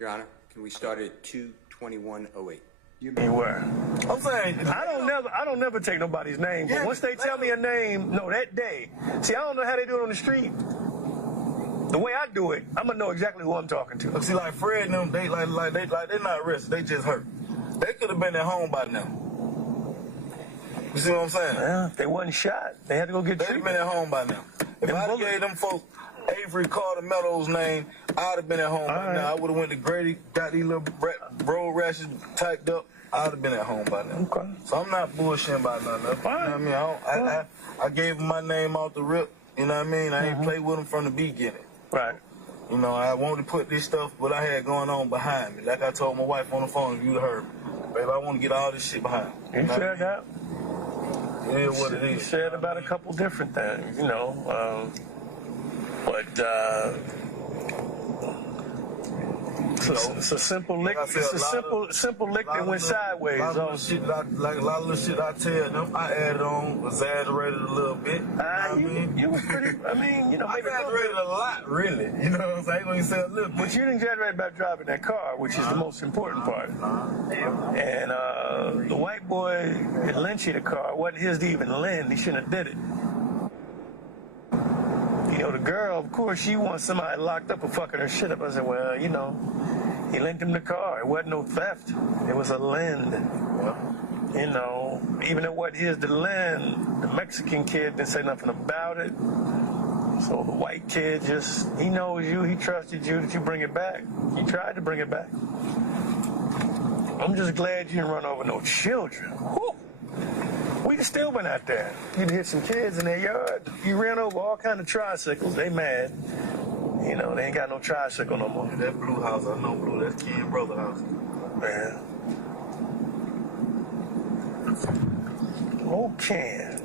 Your Honor, can we start at 2:21:08? You were. I'm saying I don't never take nobody's name, but Yeah, once they tell me a name, no, that day. See, I don't know how they do it on the street. The way I do it, I'm gonna know exactly who I'm talking to. See, like Fred and them, they're not arrested. They just hurt. They could have been at home by now. You see what I'm saying? Yeah, they wasn't shot. They had to go get They'd have treatment. been at home by now. If Them I bullets. gave them folks Avery Carter Meadows' name, I'd have been at home by right. now. I would have went to Grady, got these little road rashes typed up. I'd have been at home by now. Okay. So I'm not bullshitting about nothing. You know what I mean? I gave him my name off the rip. You know what I mean? I ain't played with him from the beginning. Right. You know, I wanted to put this stuff, what I had going on behind me. Like I told my wife on the phone, if you'd have heard me. Baby, I want to get all this shit behind me. You said that. It is what it You is. said about a couple different things, you know. It's a simple lick. Like I said, It's a simple lick that went sideways. A lot of the shit I tell them, I added on, exaggerated a little bit. You was pretty. I mean, you know, I maybe exaggerated a lot, really. You know what I'm saying? I ain't gonna say a little bit. but you didn't exaggerate about driving that car, which is the most important part. And the white boy that lent you the car wasn't his to even lend. He shouldn't have did it. You know, the girl, of course, she wants somebody locked up for fucking her shit up. I said, well, you know, he lent him the car. It wasn't no theft. It was a lend. You know, even though it wasn't his to lend, the Mexican kid didn't say nothing about it. So the white kid he knows you, he trusted you that you bring it back. He tried to bring it back. I'm just glad you didn't run over no children. Whew. We'd have still been out there. You'd hit some kids in their yard. You ran over all kind of tricycles. They mad. You know, they ain't got no tricycle no more. That blue house, I know blue. That's Ken brother house. Man. Oh, Ken.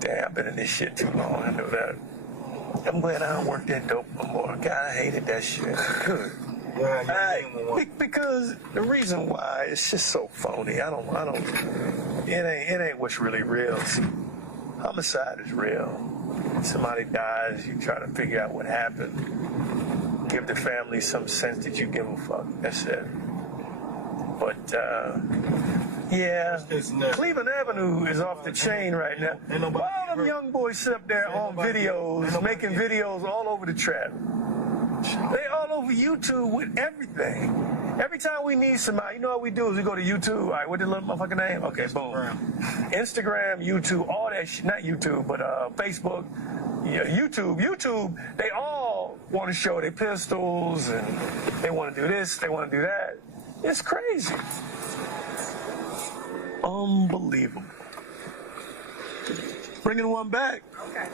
Damn, I've been in this shit too long. I know that. I'm glad I don't work that dope no more. God, I hated that shit. Good. Because the reason why it's just so phony. It ain't what's really real. See, homicide is real. Somebody dies, you try to figure out what happened. Give the family some sense that you give a fuck. That's it. But yeah, Cleveland Avenue is off the chain right now. Why all them young boys sit up there on videos, making videos all over the trap? They all over YouTube with everything. Every time we need somebody, you know what we do is we go to YouTube. All right, what's the little motherfucking name? Okay, boom. Instagram, YouTube, all that shit. Not YouTube, but Facebook. Yeah, YouTube, they all want to show their pistols and they want to do this, they want to do that. It's crazy. Unbelievable. bringing one back. Okay.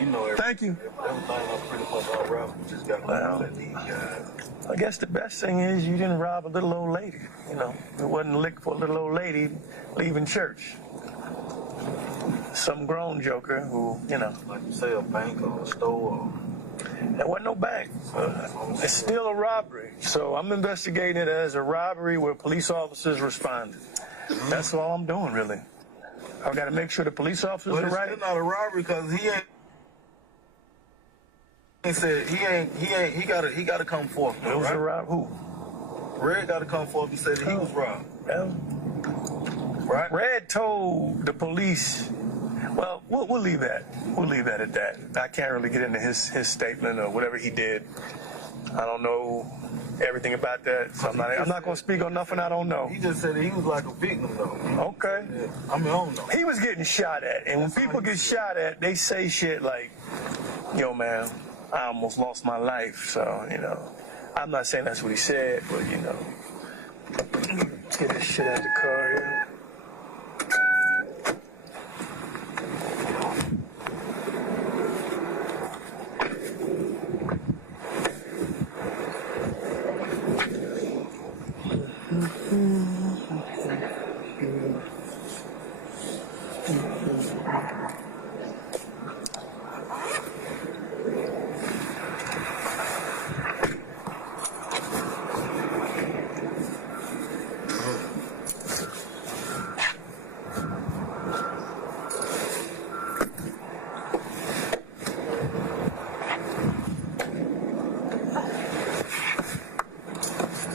You know, Thank you. everything I'm pretty much unraveled. We just got to let these guys. I guess the best thing is you didn't rob a little old lady. You know, it wasn't a lick for a little old lady leaving church. Some grown joker who, you know. Like you say, a bank or a store. There wasn't no bank. It's still a robbery. So I'm investigating it as a robbery where police officers responded. That's all I'm doing, really. I got to make sure the police officers But are it's right. still not a robbery because he said he gotta come forth. It was right? a robbery. Who? Red gotta come forth and say that he was robbed. Well, Right? Red told the police. Well, we'll leave that. We'll leave that at that. I can't really get into his statement or whatever he did. I don't know everything about that, so I'm not going to speak on nothing I don't know. He just said that he was like a victim, though. Okay. Yeah. I mean, I don't know. He was getting shot at, and when people get shot at, they say shit like, "Yo, man, I almost lost my life." So, you know, I'm not saying that's what he said, but you know, let's get this shit out of the car here.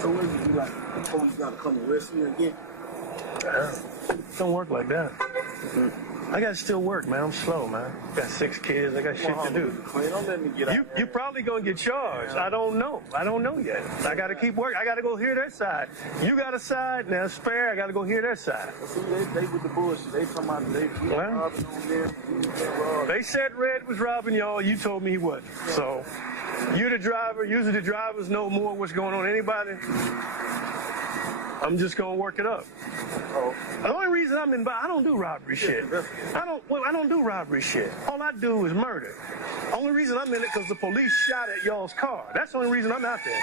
So what is it? You like, police gotta come arrest me again? Don't work like that. I gotta still work, man. I'm slow, man. Got 6 kids. I got shit to do. Man, don't let me get out. You probably gonna get charged. I don't know. I don't know yet. I gotta keep working. I gotta go hear their side. You got a side, now spare. I gotta go hear their side. See, they with the bullshit. They talking about they Well, robbing on there. they said Red was robbing y'all. You told me he wasn't. So you the driver. Usually the drivers know more what's going on than anybody. I'm just gonna work it up. The only reason I'm in, I don't do robbery shit. I don't do robbery shit. All I do is murder. Only reason I'm in it because the police shot at y'all's car. That's the only reason I'm out there.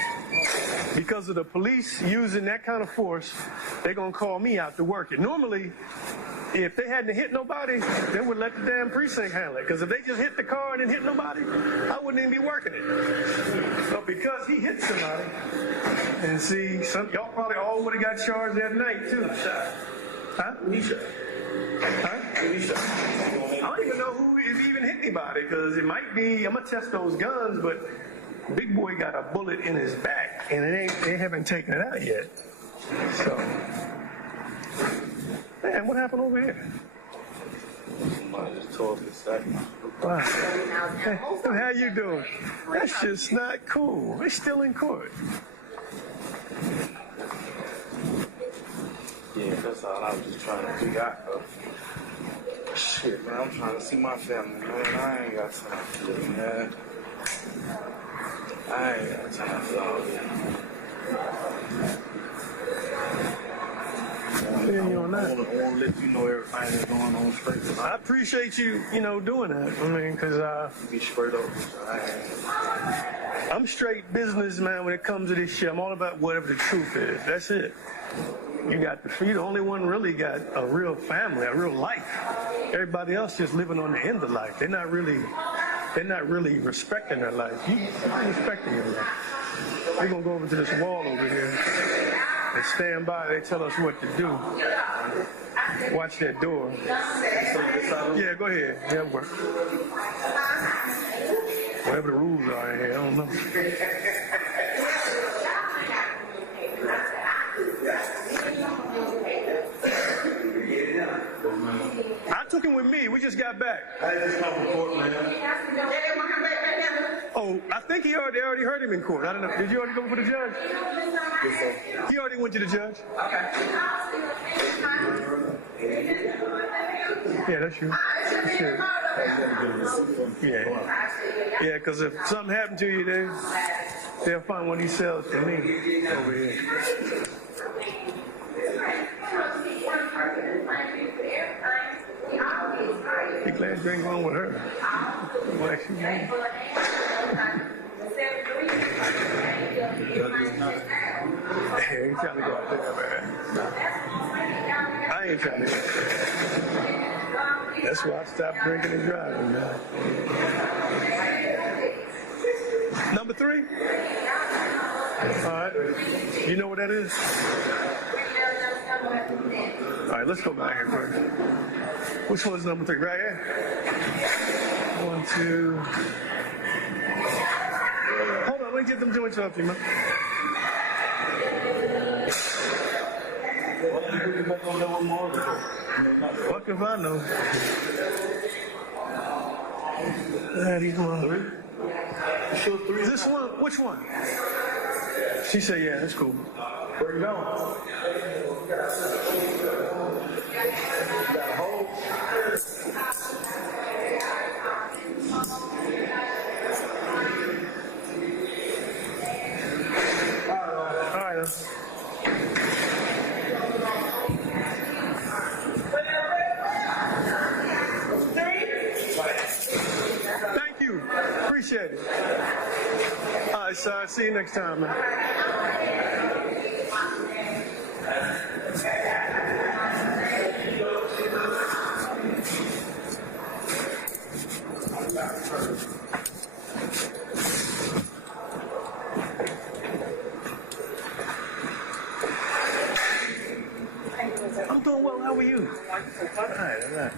Because of the police using that kind of force, they're gonna call me out to work it. Normally, if they hadn't hit nobody, they would let the damn precinct handle it. Because if they just hit the car and didn't hit nobody, I wouldn't even be working it. But because he hit somebody, and see, y'all probably all would have got charged that night too. Huh? Huh? I don't even know who if he even hit anybody, because it might be, I'm gonna test those guns, but Big Boy got a bullet in his back, and they haven't taken it out yet. So, man, what happened over here? Somebody just told me second. Wow. Hey, how you doing? That's just not cool. They're still in court. Yeah, that's all I was just trying to figure out. Shit, man, I'm trying to see my family, man. I ain't got time for this, man. I ain't got time for all this. Yeah, you on that. I want to let you know everything that's going on straight. I appreciate you, doing that. I mean, because Be straight up. I'm straight business, man, when it comes to this shit. I'm all about whatever the truth is. That's it. You're the only one really got a real family, a real life. Everybody else just living on the end of life. They're not really respecting their life. You're respecting your life. We're going to go over to this wall over here and stand by. They tell us what to do. Watch that door. Yeah, go ahead. Yeah, work. Whatever the rules are in here, I don't know. I took him with me. We just got back. I just come from court, man. Oh, I think they already heard him in court. I don't know. Did you already go for the judge? Yes, sir. He already went to the judge? Yeah, that's you. That's you. Yeah, because if something happened to you, they'll find one of these cells for me over here. glad you ain't going with her. Why she won't? I ain't trying to go out there, man. I ain't trying to. That's why I stopped drinking and driving, man. Number 3? All right. You know what that is? All right, let's go back here first. Which one's number 3? Right here? 1, 2. Hold on, let me get them joints off you, man. What if I know? These one. This one? Which one? She said, yeah, that's cool. Where you going? All right. Thank you. Appreciate it. All right, so I'll see you next time, man. I'm doing well. How are you? All right.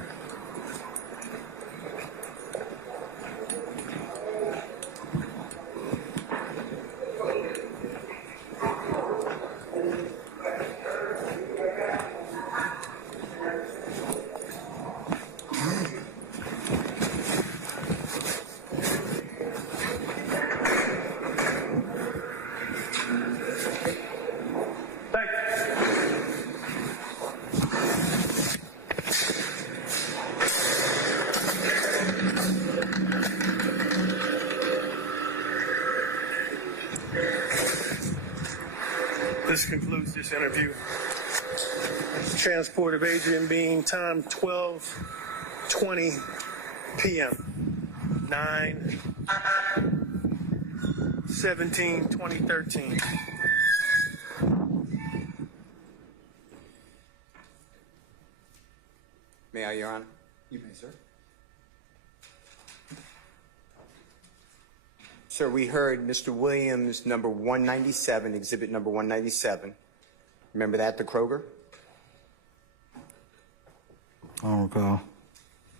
This concludes this interview. Transport of Adrian Bean, time 12:20 p.m. 9/17/2013. May I, Your Honor? You may, sir. Sir, we heard Mr. Williams, number 197, exhibit number 197. Remember that, the Kroger? I don't recall.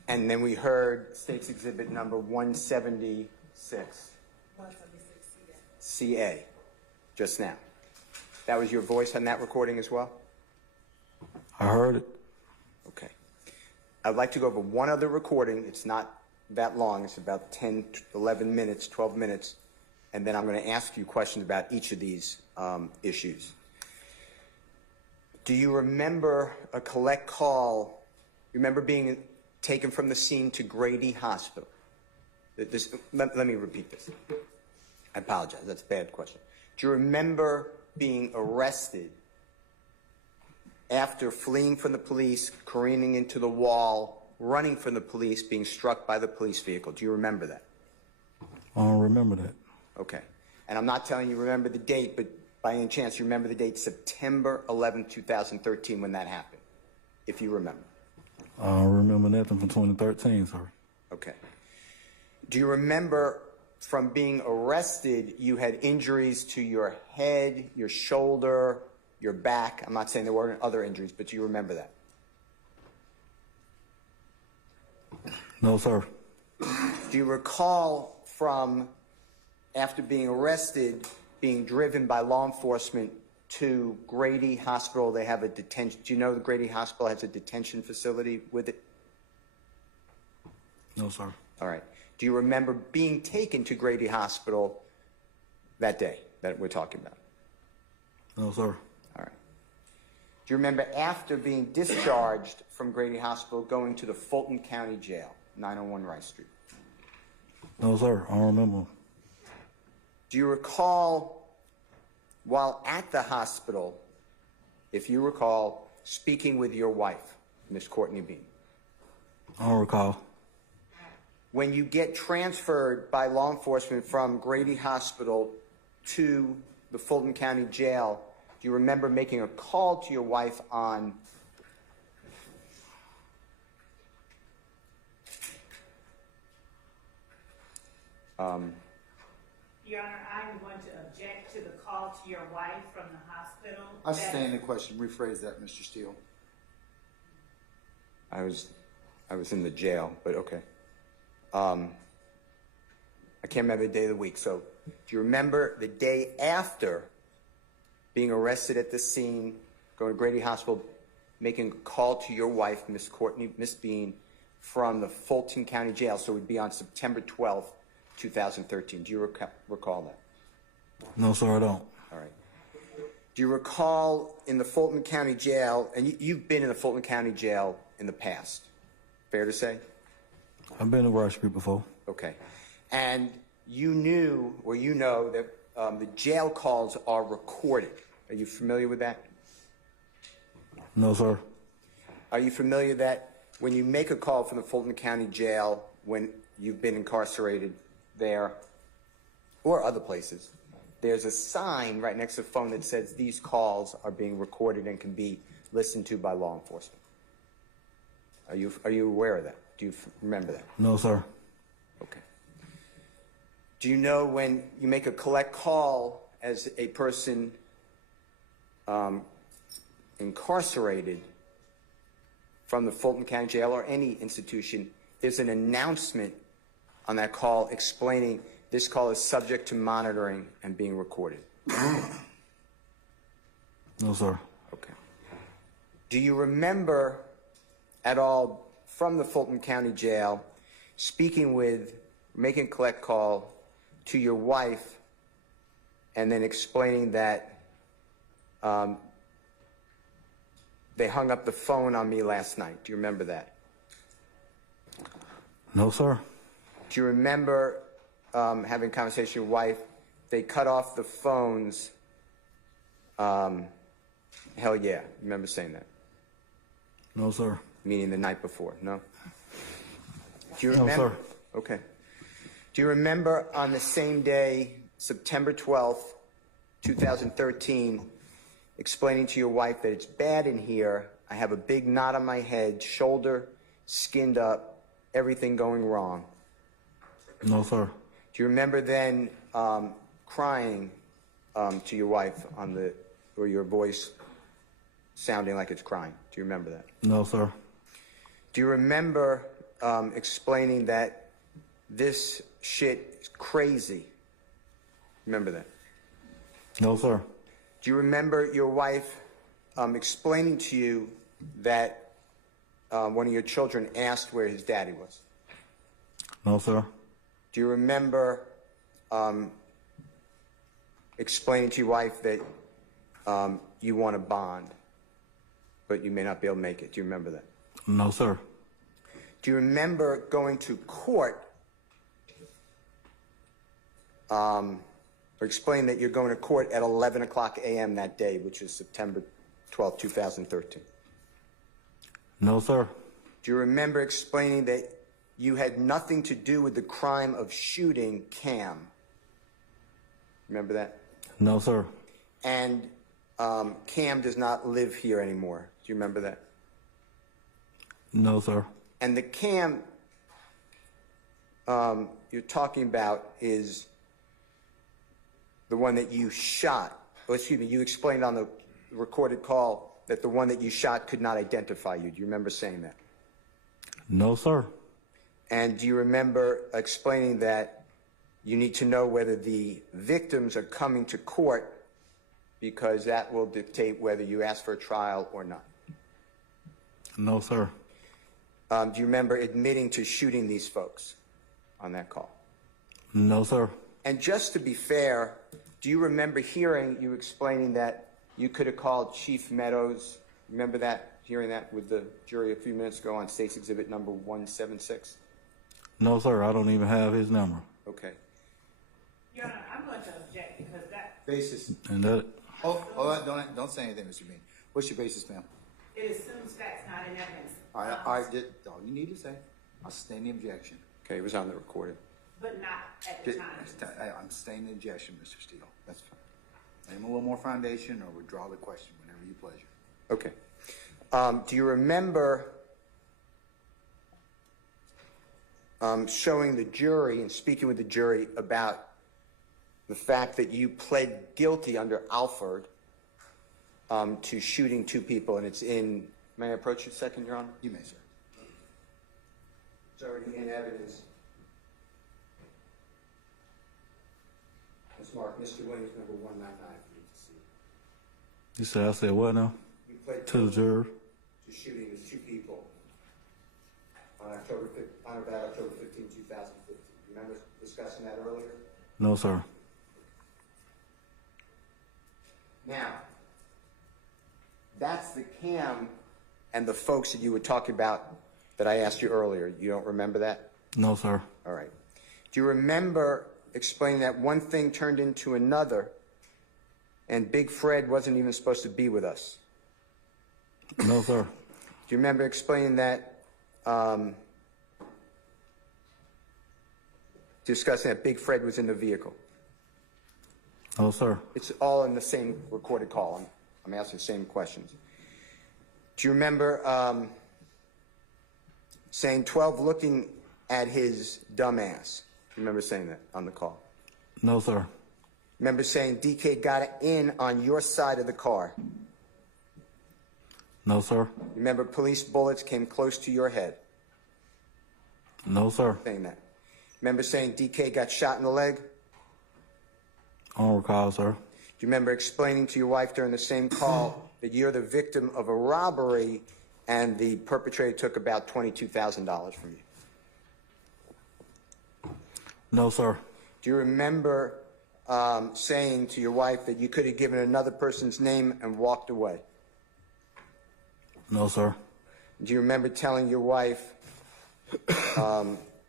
And then we heard State's exhibit number 176. 176 CA, just now. That was your voice on that recording as well? I heard it. Okay. I'd like to go over one other recording. It's not that long. It's about 10, 11 minutes, 12 minutes. And then I'm going to ask you questions about each of these issues. Do you remember a collect call? Remember being taken from the scene to Grady Hospital? Let me repeat this. I apologize. That's a bad question. Do you remember being arrested after fleeing from the police, careening into the wall, running from the police, being struck by the police vehicle? Do you remember that? I don't remember that. Okay. And I'm not telling you remember the date, but by any chance you remember the date September 11, 2013 when that happened, if you remember? I don't remember nothing from 2013, sir. Okay. Do you remember from being arrested you had injuries to your head, your shoulder, your back? I'm not saying there weren't other injuries, but do you remember that? No, sir. Do you recall from after being arrested being driven by law enforcement to Grady Hospital? They have a detention. Do you know the Grady Hospital has a detention facility with it? No, sir. All right. Do you remember being taken to Grady Hospital that day that we're talking about? No, sir. All right. Do you remember after being discharged from Grady Hospital going to the Fulton County Jail, 901 Rice Street? No, sir. I don't remember. Do you recall, while at the hospital, if you recall, speaking with your wife, Miss Courtney Bean? I don't recall. when you get transferred by law enforcement from Grady Hospital to the Fulton County Jail, do you remember making a call to your wife on Your Honor, I'm going to object to the call to your wife from the hospital. I stand the question. Rephrase that, Mr. Steele. I was in the jail, but okay. I can't remember the day of the week. So, do you remember the day after being arrested at the scene, going to Grady Hospital, making a call to your wife, Miss Bean, from the Fulton County Jail? So it would be on September 12th, 2013. Do you recall that? No, sir, I don't. All right. Do you recall in the Fulton County Jail, and you've been in the Fulton County Jail in the past, fair to say? I've been to Rush Street before. Okay. And you knew, or you know, that the jail calls are recorded. Are you familiar with that? No, sir. Are you familiar that when you make a call from the Fulton County Jail, when you've been incarcerated there or other places, there's a sign right next to the phone that says these calls are being recorded and can be listened to by law enforcement? Are you aware of that? Do you remember that? No, sir. Okay. Do you know when you make a collect call as a person incarcerated from the Fulton County Jail or any institution, there's an announcement on that call explaining this call is subject to monitoring and being recorded? No, sir. Okay. Do you remember at all from the Fulton County Jail making a collect call to your wife and then explaining that they hung up the phone on me last night? Do you remember that? No, sir. Do you remember having a conversation with your wife? They cut off the phones. Hell yeah. Remember saying that? No, sir. Meaning the night before, no? Do you remember? No, sir. Okay. Do you remember on the same day, September 12th, 2013, explaining to your wife that it's bad in here, I have a big knot on my head, shoulder skinned up, everything going wrong? No, sir. Do you remember then crying to your wife or your voice sounding like it's crying? Do you remember that? No, sir. Do you remember explaining that this shit is crazy? Remember that? No, sir. Do you remember your wife explaining to you that one of your children asked where his daddy was? No, sir. Do you remember explaining to your wife that you want a bond, but you may not be able to make it? Do you remember that? No, sir. Do you remember going to court or explaining that you're going to court at 11 o'clock a.m. that day, which is September 12, 2013? No, sir. Do you remember explaining that you had nothing to do with the crime of shooting Cam? Remember that? No, sir. And Cam does not live here anymore. Do you remember that? No, sir. And the Cam you're talking about is the one that you shot. Oh, excuse me, you explained on the recorded call that the one that you shot could not identify you. Do you remember saying that? No, sir. And do you remember explaining that you need to know whether the victims are coming to court because that will dictate whether you ask for a trial or not? No, sir. Do you remember admitting to shooting these folks on that call? No, sir. And just to be fair, do you remember hearing you explaining that you could have called Chief Meadows? Remember that, hearing that with the jury a few minutes ago on State's Exhibit number 176? No, sir. I don't even have his number. Okay. Your Honor, I'm going to object because that Basis. And that. Don't say anything, Mr. Bean. What's your basis, ma'am? it assumes facts not in evidence. I did all you need to say. I'll sustain the objection. Okay, it was on the recording. but not at the time. I'm staying in objection, Mr. Steele. That's fine. Lay him a little more foundation or withdraw the question whenever you pleasure. Okay. Do you remember showing the jury and speaking with the jury about the fact that you pled guilty under Alford to shooting two people, and it's in, may I approach you a second, Your Honor? You may, sir. It's already in evidence. Ms. Mark, Mr. Williams, number 199, for you to see. You said I said what now? You pled To the guilty juror. to shooting the two people on about October 15, 2015. Remember discussing that earlier? No, sir. Now, that's the cam and the folks that you were talking about that I asked you earlier. You don't remember that? No, sir. All right. Do you remember explaining that one thing turned into another and Big Fred wasn't even supposed to be with us? No, sir. Do you remember explaining that, discussing that Big Fred was in the vehicle? No, sir. It's all in the same recorded call. I'm asking the same questions. Do you remember saying 12 looking at his dumb ass? Remember saying that on the call? No, sir. Remember saying DK got in on your side of the car? No, sir. Remember police bullets came close to your head? No, sir. Saying that. Remember saying DK got shot in the leg? I don't recall, sir. Do you remember explaining to your wife during the same call that you're the victim of a robbery and the perpetrator took about $22,000 from you? No, sir. Do you remember saying to your wife that you could have given another person's name and walked away? No, sir. Do you remember telling your wife,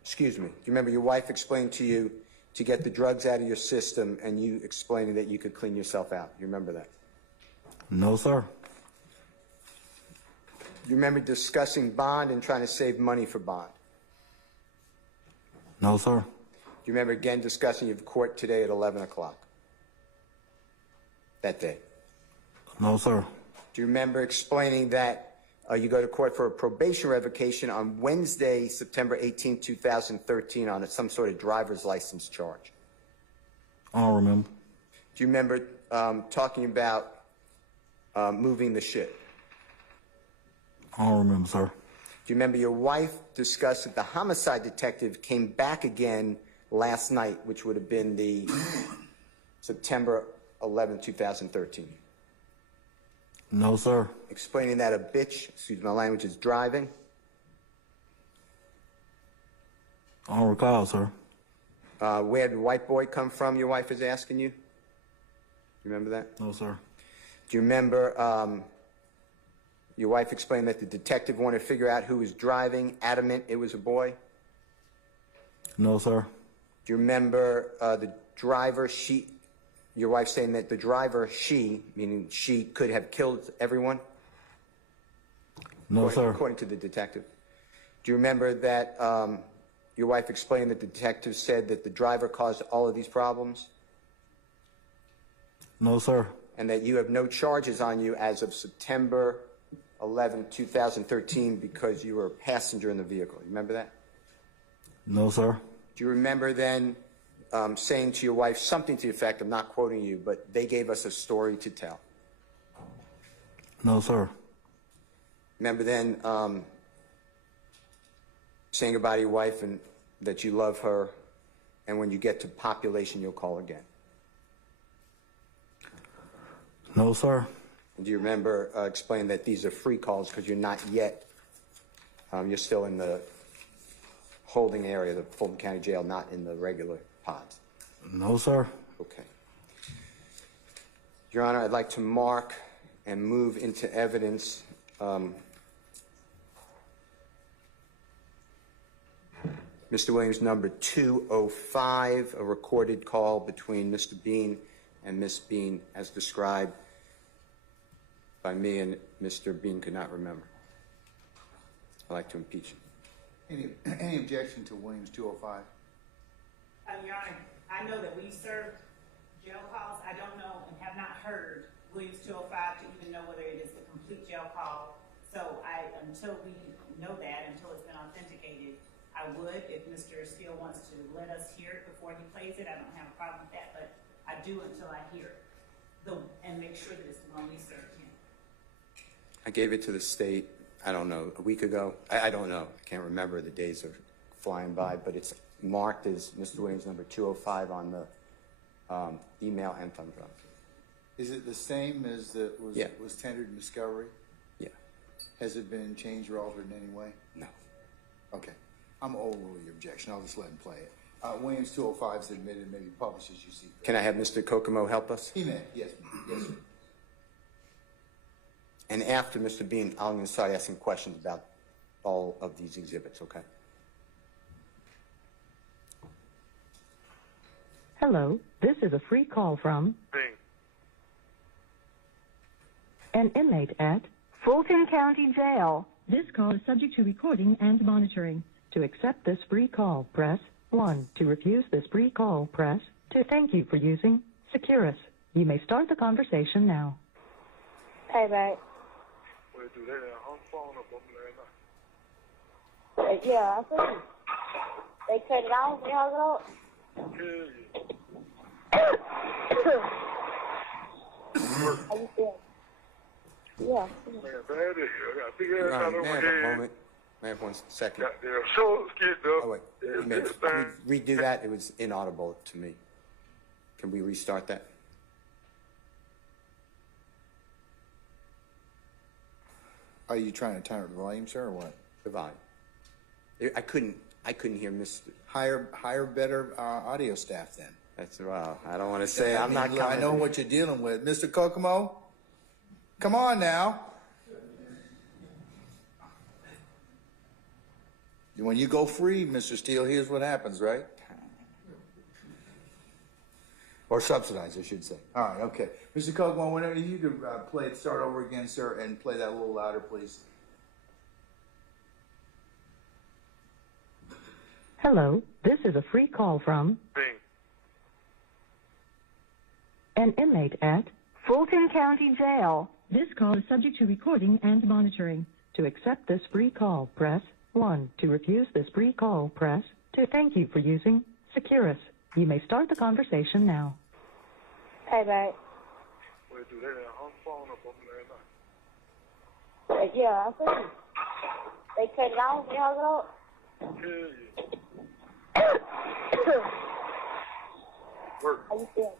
excuse me, do you remember your wife explained to you to get the drugs out of your system and you explaining that you could clean yourself out? You remember that? No, sir. Do you remember discussing bond and trying to save money for bond? No, sir. Do you remember again discussing your court today at 11 o'clock? That day? No, sir. Do you remember explaining that you go to court for a probation revocation on Wednesday, September 18, 2013 on some sort of driver's license charge? I don't remember. Do you remember talking about moving the shit? I don't remember, sir. Do you remember your wife discussed that the homicide detective came back again last night, which would have been the September 11, 2013? No, sir. Explaining that a bitch, excuse my language, is driving? I don't recall, sir. Where did the white boy come from, your wife is asking you? You remember that? No, sir. Do you remember your wife explained that the detective wanted to figure out who was driving, adamant it was a boy? No, sir. Do you remember the driver, your wife saying that the driver, meaning she could have killed everyone? No, sir. According to the detective. Do you remember that your wife explained that the detective said that the driver caused all of these problems? No, sir. And that you have no charges on you as of September 11, 2013 because you were a passenger in the vehicle. You remember that? No, sir. Do you remember then saying to your wife something to the effect, I'm not quoting you, but they gave us a story to tell? No, sir. Remember then saying goodbye to your wife and that you love her, and when you get to population, you'll call again? No, sir. Do you remember explaining that these are free calls because you're not yet, you're still in the holding area, the Fulton County Jail, not in the regular pods? No, sir. Okay. Your Honor, I'd like to mark and move into evidence Mr. Williams, number 205, a recorded call between Mr. Bean and Miss Bean as described by me, and Mr. Bean could not remember. I'd like to impeach him. Any objection to Williams 205? Your Honor, I know that we served jail calls. I don't know and have not heard Williams 205 to even know whether it is the complete jail call. So until we know that, until it's been authenticated, I would, if Mr. Steele wants to let us hear it before he plays it, I don't have a problem with that, but I do until I hear it. And make sure that it's the one we served him. I gave it to the state, I don't know, a week ago. I don't know. I can't remember. The days are flying by, but it's marked as Mr. Williams number 205 on the email and thumb drive. Is it the same as that was tendered in discovery? Yeah. Has it been changed or altered in any way? No. Okay. I'm overruling your objection. I'll just let him play it. Williams 205 is admitted, maybe published as you see. Can I have Mr. Kokomo help us? He may. Yes, sir. And after Mr. Bean, I'm going to start asking questions about all of these exhibits, okay? Hello, this is a free call from an inmate at Fulton County Jail. This call is subject to recording and monitoring. To accept this free call, press 1. To refuse this free call, press 2. Thank you for using Securus. You may start the conversation now. Hey, babe. Yeah, I see. They cut it off and hung it up? How you feel? Yeah. May I have 1 second? So scared up. Oh, wait. Can we redo that? It was inaudible to me. Can we restart that? Are you trying to turn up the volume, sir, or what? The volume. I couldn't hear Mr. Hire better audio staff then. That's well. I don't want to say I'm not coming. I know what you're dealing with, Mr. Kokomo. Come on now. When you go free, Mr. Steele, here's what happens, right? Or subsidized, I should say. All right, okay. Mr. Kokomo, whenever you could start over again, sir, and play that a little louder, please. Hello, this is a free call from an inmate at Fulton County Jail. This call is subject to recording and monitoring. To accept this free call, press 1. To refuse this free call, press 2. Thank you for using Securus. You may start the conversation now. Hey, babe. Yeah, I see. They cut it off and hung it up? How you feel?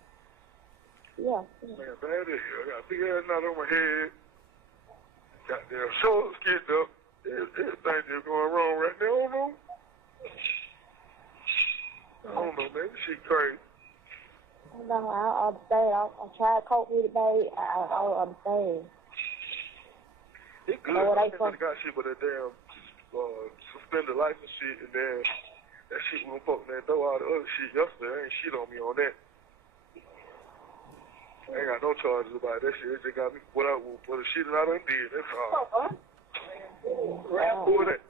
Yeah. Man, bad as hell. I got a big ass knot on my head. Goddamn shoulders skinned up. Everything that's going wrong right now. I don't know, man. This shit crazy. No, I understand. I try to cope with it, babe. I don't understand. It's good. I got shit but that damn suspended license shit, and then that shit was fucking that throw all the other shit yesterday. Ain't shit on me on that. I ain't got no charges about that shit. It just got me for the shit that I done did. That's all. Who was that?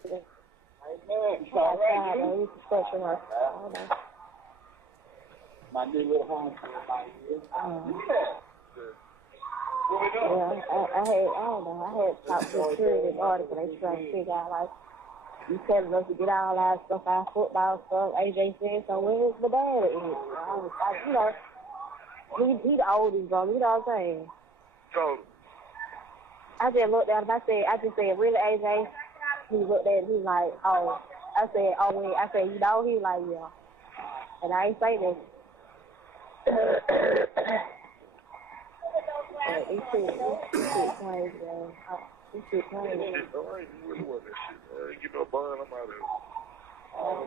My new little home for everybody. I had talked to security guard, but they trying to figure out, like, you telling us to get all that stuff, our football stuff. AJ said, so where's the dad at? I was like, you know, he the oldest brother, you know what I'm saying? So, I just looked at him, I just said, really, AJ? He looked at it, he was like, oh. I said, oh, wait. I said, you know? He was like, yeah. And I ain't say that. This shit crazy, man. This shit crazy. I ain't really want that shit. I ain't get no bond, I'm out of it.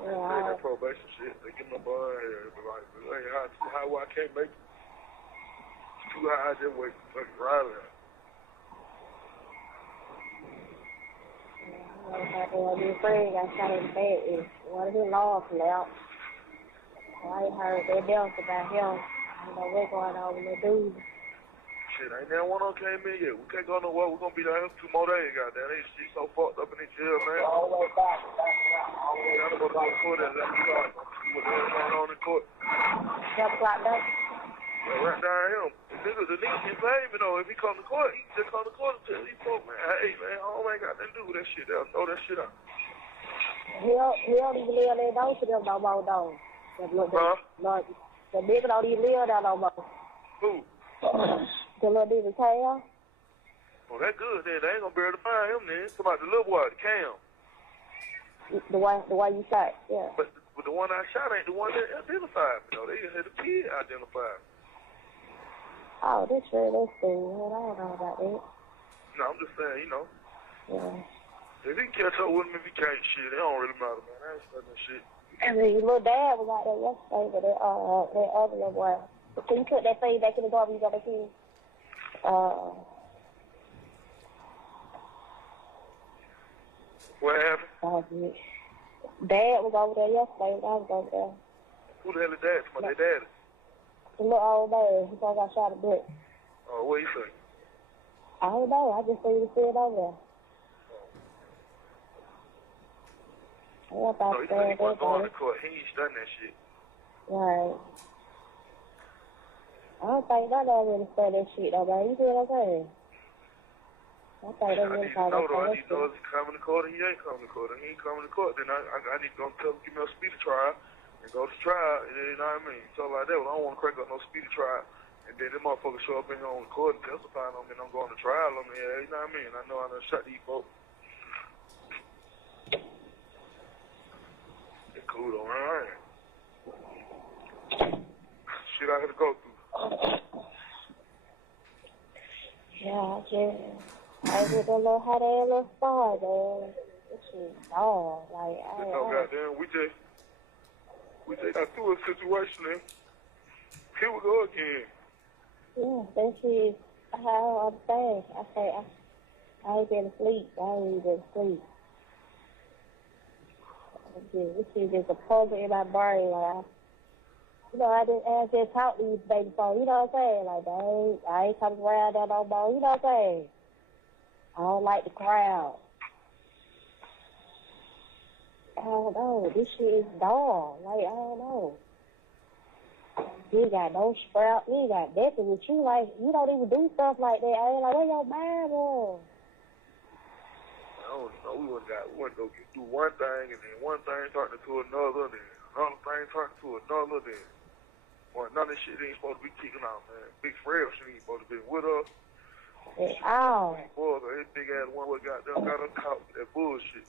They that probation shit, they get no bond here. But like, it ain't how I can't make it. It's too high, I just wait fucking right there. When my friend got shot in the back, one of his laws left. I ain't heard that else about him. You know what's going on with that dude. Shit, ain't that one on came in yet. We can't go nowhere. We're gonna be down here 2 more days, goddamn. He's so fucked up in his jail, man. go to court at 11 o'clock. What's going on in court? 12 o'clock though? Yeah, right down him. The nigga can pay me though. If he come to court, he just come to court and tell these folks, man, hey man, I ain't got nothing to do with that shit. They'll throw that shit out. He don't even live there though to them no more though. The nigga don't even live there no more. Who? The little nigga Cam. Well, that good then. They ain't gonna be able to find him then. It's about the little boy, the Cam. The one you shot, yeah. But the one I shot ain't the one that identified me though. They had the kid identified me. Oh, that's sure that's cool. I don't know about that. No, I'm just saying, you know. Yeah. If he catch up with me, if he can't shit, it don't really matter, man. I ain't studying that shit. And then your little dad was out there yesterday with that other little boy. Can you put that thing back in the garbage you got the kid? What happened? Dad was over there yesterday when I was over there. Who the hell is that? My daddy. The little old man, he thought I shot a brick. Oh, what you say? I don't know. I just seen him sitting over there. No, he said he wasn't going to court. He ain't done that shit. Right. I don't think none of them really said that shit, though, man. You feel what I'm saying? I think they really called that shit. I need to know if he's coming to court or he ain't coming to court. If he ain't coming to court, then I need to go tell him, give me a speedy trial and go to trial. You know what I mean? Stuff like that. Well, I don't want to crack up no speedy trial. And then them motherfuckers show up in here on the court and testify on me and I'm going to trial on me. Yeah, you know what I mean? I know I done shot these folks. Cool though, man. Shit I had to go through. Yeah, I just don't know how that little star, man. This shit dog. Like, goddamn, we just got through a situation and here we go again. Yeah, that shit, I don't understand. I say, I ain't been asleep. I ain't been asleep. This shit just a puzzle in my brain. Like, I just talk to these baby folks, you know what I'm saying? Like, I ain't coming around there no more, you know what I'm saying? I don't like the crowd. I don't know. This shit is dumb. Like, I don't know. You ain't got no strap. You ain't got nothing with you. Like, you don't even do stuff like that. I ain't like, where your Bible? I don't know. We wouldn't go do one thing and then one thing turned into another, then another thing turned into another, then none of this shit ain't supposed to be kicking out, man. Big Fred shit ain't supposed to be with us. Ow. Boy, that big ass one what got us caught with that bullshit.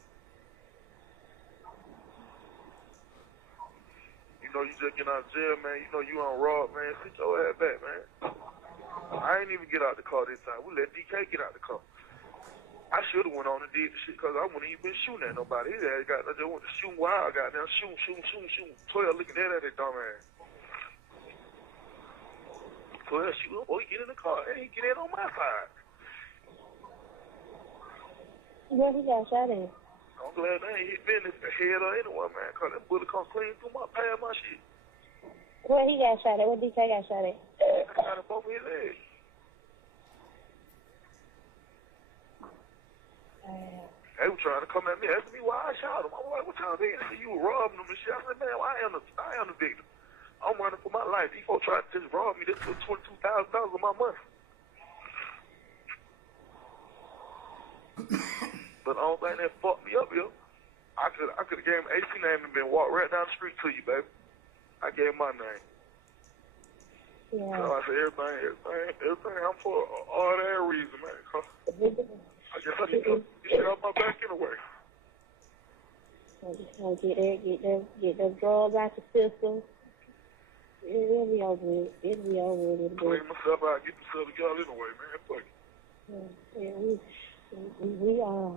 You know, you just get out of jail, man. You know you on rob, man. Sit your ass back, man. I ain't even get out the car this time. We let DK get out the car. I should have went on and did the shit because I wouldn't even been shooting at nobody. His ass I just went to shoot wild, got down, shoot. 12 looking at that dumb ass. 12 shoot up, boy, get in the car. Hey, get in on my side. Where he got shot at? I'm glad they ain't hit me in the head or anyone, man, because that bullet come clean through my past, my shit. Where he got shot at? Where DK got shot at? I got him both his legs. They were trying to come at me, asking me why I shot him. I was like, what time they said you were robbing them and shit? I said, man, I am the victim. I'm running for my life. These folks tried to just rob me. This was $22,000 of my money. But the only thing that fucked me up here, I could have gave him AC name and been walked right down the street to you, baby. I gave him my name. Yeah. So I said, everything I'm for all that reason, man. I guess I need to get shit off my back anyway. So just gonna get them drugs out the system. It'll be over with. It'll be over with. Clean myself out, get myself together anyway, man. Fuck it. Yeah, we are.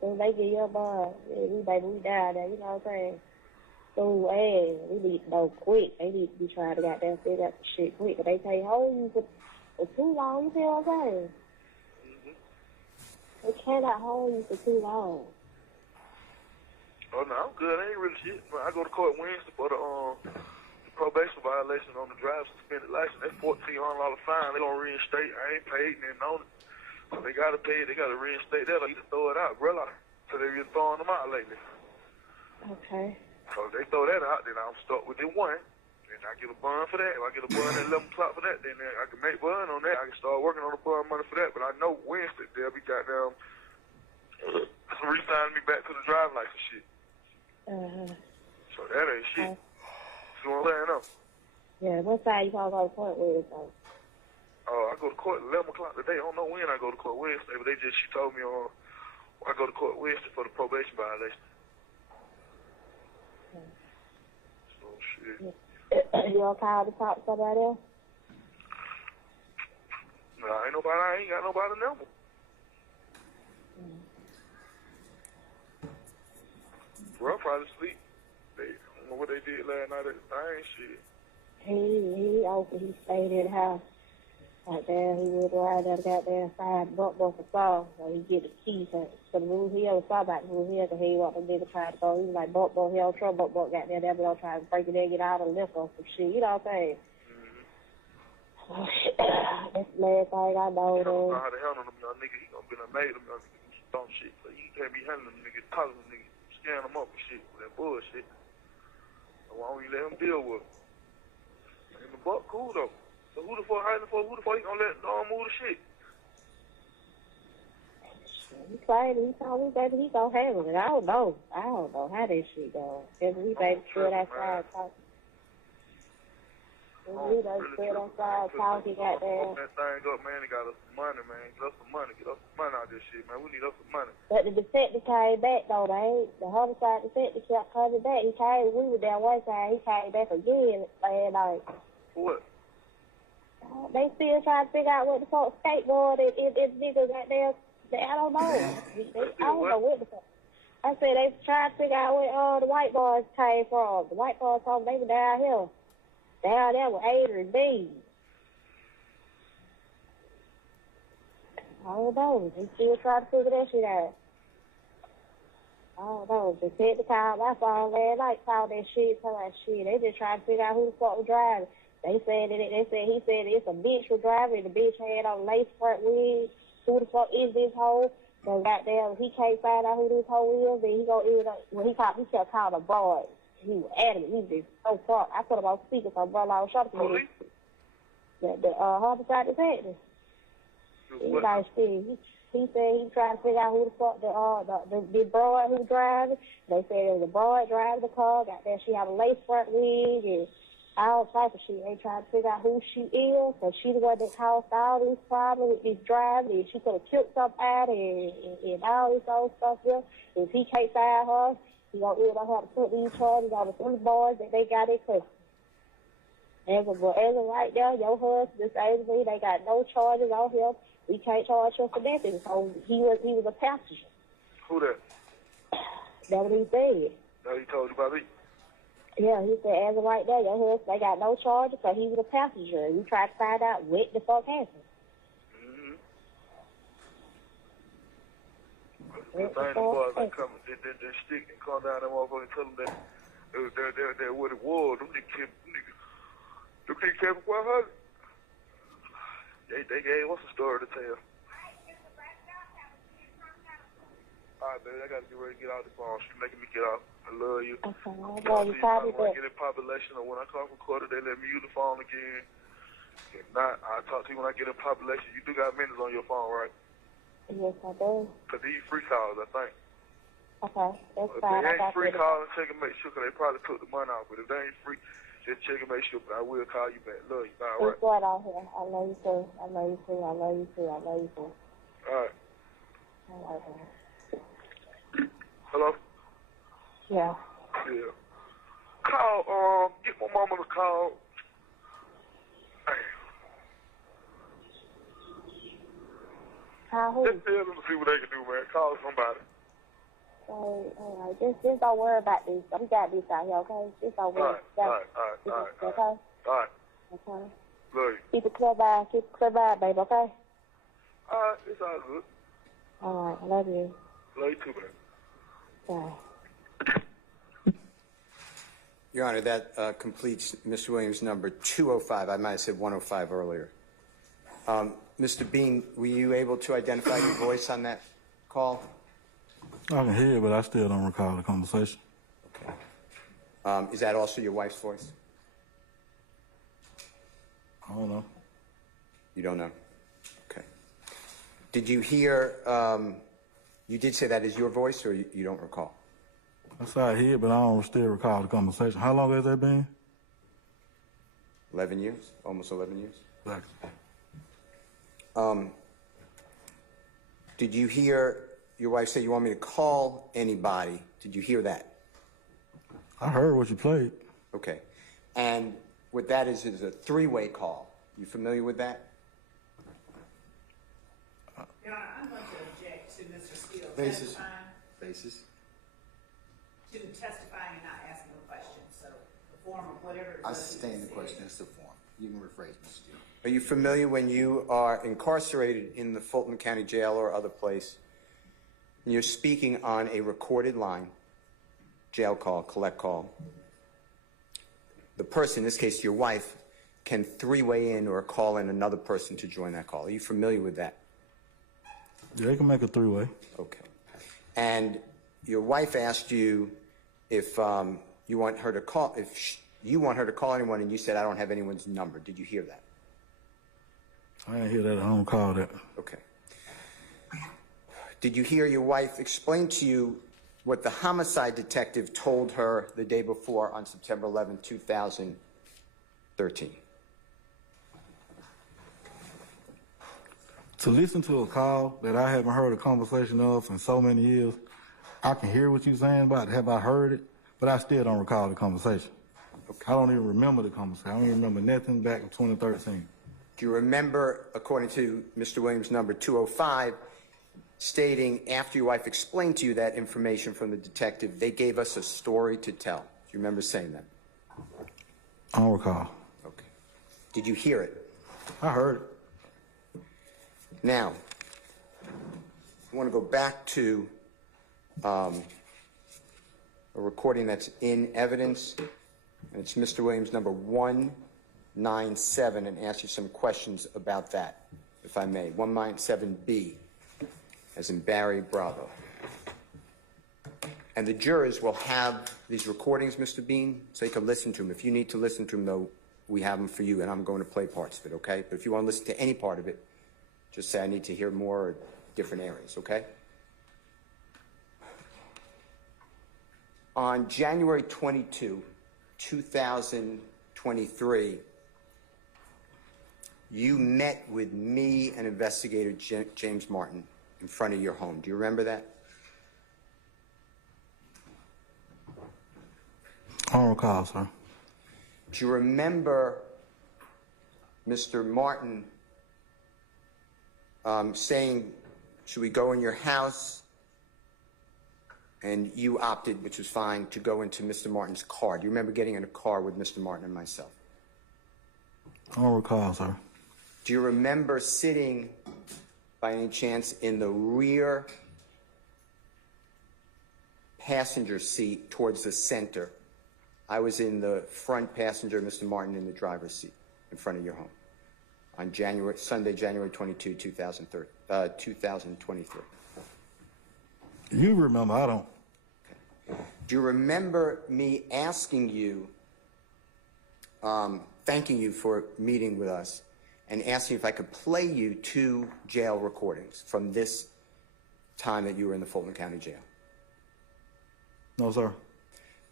So they get your bar, we die there, you know what I'm saying? So, hey, we need to know quick. They need to be trying to goddamn figure out the shit quick. But they can't hold you for too long, you feel what I'm saying? They cannot hold you for too long. Oh, no, I'm good. I ain't really shit. I go to court Wednesday for the probation violation on the drive suspended license. That's $1,400 fine. They gonna reinstate. I ain't paid nothing on it. So they gotta pay it. They gotta reinstate that or either throw it out, brother. So they been throwing them out lately. Okay. So if they throw that out, then I'm stuck with the one. And I get a bond for that. If I get a bond at 11 o'clock for that, then I can make bond on that. I can start working on the bond money for that. But I know Wednesday they'll be goddamn re-signing me back to the driving license shit. So that ain't shit. See what I'm saying, though? Yeah, what side you gonna go to court with? I go to court at 11 o'clock today. I don't know when I go to court Wednesday, but she told me I go to court Wednesday for the probation violation. So shit. You gonna call to talk to somebody else? No, I ain't got nobody number. Bro, probably sleep. I don't know what they did last night at the thing, shit. He stayed in the house. Right there, he would ride that goddamn side buck for song. So he get the key to the room here. We saw about the room here because he wanted to try to go. He was like, buck, he on trouble. Buck got there, but try to break it in, get out of the liquor or some shit. You know what I'm saying? That's the last thing I know. I don't know how to handle them, nigga. He gonna be done made them, nigga, dumb shit. So you can't be handling them, nigga, talking to them, nigga, scaring them up and shit with that bullshit. So why don't you let him deal with it? And the buck cool, though. So who the fuck he gonna let move the shit? He told me, baby, he gonna handle it. I don't know how that shit goes. Cause we baby stood outside talking. We stood outside talking, goddamn. Open that thing up, man. They got us some money, man. Get us some money. Get us some money out of this shit, man. We need us some money. But the detective came back, though, the homicide detective kept coming back. He came, we were down one side, he came back again last night. What? They still trying to figure out what the fuck skateboard if niggas got there. I don't know. I don't know what the fuck. I said they trying to figure out where the white boys came from. The white boys told them they were down here. Down there with Adrian Bean. I don't know. They still trying to figure that shit out. I don't know. They said the car my phone last night called that shit, told that shit. They just trying to figure out who the fuck was driving. He said it's a bitch was driving. The bitch had on lace front wig. Who the fuck is this hoe? So goddamn, he can't find out who this hoe is. Then he gonna end up when he kept calling a broad. He was adamant. He was just so far. I put him on speaker so brother I was shot to me. The homicide detective. He like shit. He said he tried to figure out who the fuck the broad who driving. They said it was a broad driving the car. Goddamn, she had a lace front wig and all type of shit. They trying to figure out who she is, because she the one that caused all these problems with this driving, and she could have killed somebody and all this old stuff here. If he can't find her, he gonna end up have to put these charges on the three boys that they got in custody. As of right now, your husband, this Adrian, they got no charges on him. We can't charge him for nothing. So he was a passenger. Who that? That's what he said. No, he told you about me. Yeah, he said, as of right now, your husband, they got no charges, so he was a passenger. And we tried to find out what the fuck happened. The thing the boys that come, they stick and come down that motherfucker and tell them that what it was. Them niggas kept quite hard. They gave us a story to tell. All right, baby, I got to get ready to get out the phone. She's making me get out. I love you. Okay, when I get in population or when I come from quarter, they let me use the phone again. If not, I'll talk to you when I get in population. You do got minutes on your phone, right? Yes, I do. Because these free calls, I think. Okay, that's If fine. they ain't free, call and check and make sure, because they probably took the money out. But if they ain't free, just check and make sure. But I will call you back. Love you. All right. What's going on here? I love you too. I love you too. I love you too. I love you too. All right. All right, man. Hello? Yeah. Yeah. Call, get my mama to call. Call who? Just tell them to see what they can do, man. Call somebody. All right. Just don't worry about this. We got this out here, okay? Just don't worry. All right. Okay? All right. Okay. Love you. Keep it clear by, baby, okay? All right. It's all good. All right. I love you. Love you too, man. Bye. Your Honor, that completes Mr. Williams' number 205. I might have said 105 earlier. Mr. Bean, were you able to identify your voice on that call? I can hear it, but I still don't recall the conversation. Okay. Is that also your wife's voice? I don't know. You don't know? Okay. Did you hear, you did say that is your voice, or you don't recall? That's how I hear it, but I don't still recall the conversation. How long has that been? 11 years? Almost 11 years? Exactly. Did you hear your wife say, you want me to call anybody? Did you hear that? I heard what you played. Okay. And what that is a three-way call. You familiar with that? Your Honor, I'm going to object to Mr. Steele Basis. testifying to testifying and not asking a question. So the form of whatever it I was. sustain the question. It's the form. You can rephrase, Mr. Steele. Are you familiar when you are incarcerated in the Fulton County Jail or other place, and you're speaking on a recorded line, jail call, collect call, the person, in this case your wife, can three-way in or call in another person to join that call? Are you familiar with that? Yeah, they can make a three-way. Okay. And your wife asked you if you want her to call, you want her to call anyone, and you said, I don't have anyone's number. Did you hear that? I didn't hear that. I don't call that. Okay. Did you hear your wife explain to you what the homicide detective told her the day before on September 11, 2013? To listen to a call that I haven't heard a conversation of in so many years, I can hear what you're saying about it. Have I heard it? But I still don't recall the conversation. Okay. I don't even remember the conversation. I don't even remember nothing back in 2013. Do you remember, according to Mr. Williams' number 205, stating after your wife explained to you that information from the detective, they gave us a story to tell? Do you remember saying that? I don't recall. Okay. Did you hear it? I heard it. Now, I want to go back to a recording that's in evidence, and it's Mr. Williams' number 197, and ask you some questions about that, if I may. 197B, as in Barry Bravo. And the jurors will have these recordings, Mr. Bean, so you can listen to them. If you need to listen to them, though, we have them for you, and I'm going to play parts of it, okay? But if you want to listen to any part of it, just say I need to hear more or different areas, okay? On January 22, 2023, you met with me and investigator James Martin in front of your home. Do you remember that? I don't recall, sir. Do you remember Mr. Martin saying, should we go in your house? And you opted, which was fine, to go into Mr. Martin's car. Do you remember getting in a car with Mr. Martin and myself? I don't recall, sir. Do you remember sitting, by any chance, in the rear passenger seat towards the center? I was in the front passenger, Mr. Martin in the driver's seat in front of your home on Sunday, January 22, 2023. You remember, I don't. Okay. Do you remember me asking you, thanking you for meeting with us, and asking if I could play you 2 jail recordings from this time that you were in the Fulton County Jail? No, sir.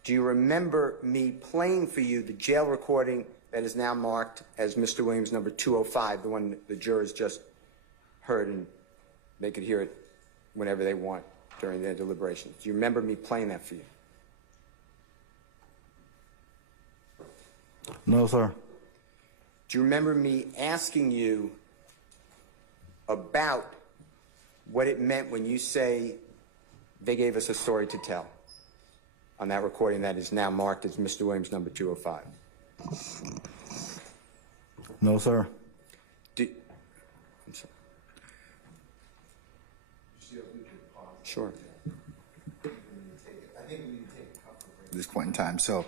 Do you remember me playing for you the jail recording that is now marked as Mr. Williams number 205, the one the jurors just heard, and they could hear it whenever they want during their deliberations? Do you remember me playing that for you? No, sir. Do you remember me asking you about what it meant when you say they gave us a story to tell on that recording that is now marked as Mr. Williams number 205? No, sir. I'm sorry. Sure. At this point in time. So,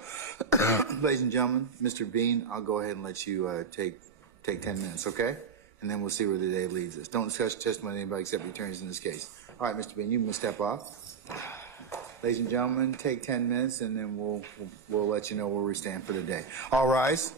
ladies and gentlemen, Mr. Bean, I'll go ahead and let you take 10 minutes, okay? And then we'll see where the day leads us. Don't discuss testimony with anybody except the attorneys in this case. All right, Mr. Bean, you can step off. Ladies and gentlemen, take 10 minutes and then we'll let you know where we stand for the day. All rise.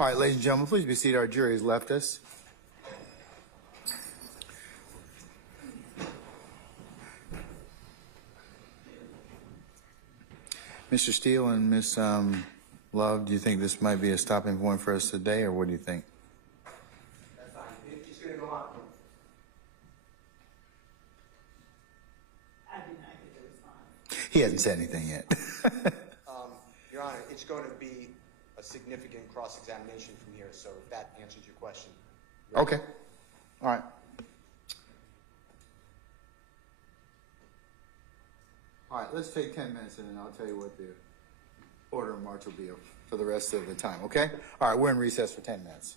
All right, ladies and gentlemen, please be seated. Our jury has left us. Mr. Steele and Ms. Love, do you think this might be a stopping point for us today, or what do you think? That's fine. It's going to go on. I did not get the response. He hasn't said anything yet. Your Honor, it's going to be a significant cross-examination from here, so if that answers your question. Okay. All right. All right, let's take 10 minutes and then I'll tell you what the order of march will be for the rest of the time, okay? All right, we're in recess for 10 minutes.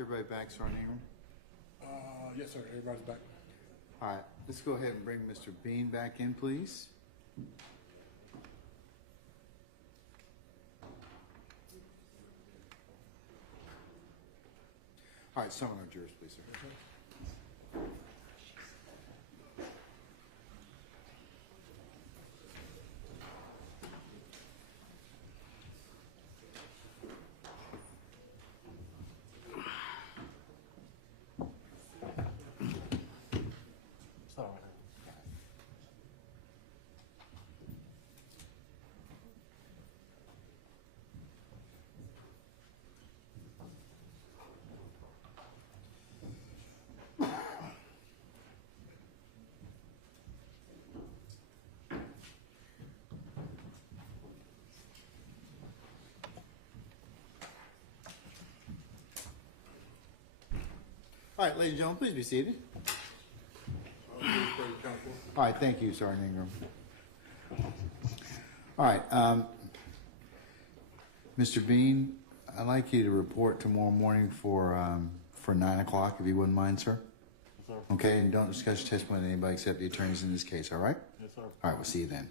Is everybody back, Sergeant Ingram? Yes, sir. Everybody's back. All right, let's go ahead and bring Mr. Bean back in, please. All right, summon our jurors, please, sir. All right, ladies and gentlemen, please be seated. All right, thank you, Sergeant Ingram. All right, Mr. Bean, I'd like you to report tomorrow morning for 9 o'clock, if you wouldn't mind, sir. Yes, sir. Okay, and don't discuss your testimony with anybody except the attorneys in this case, all right? Yes, sir. All right, we'll see you then.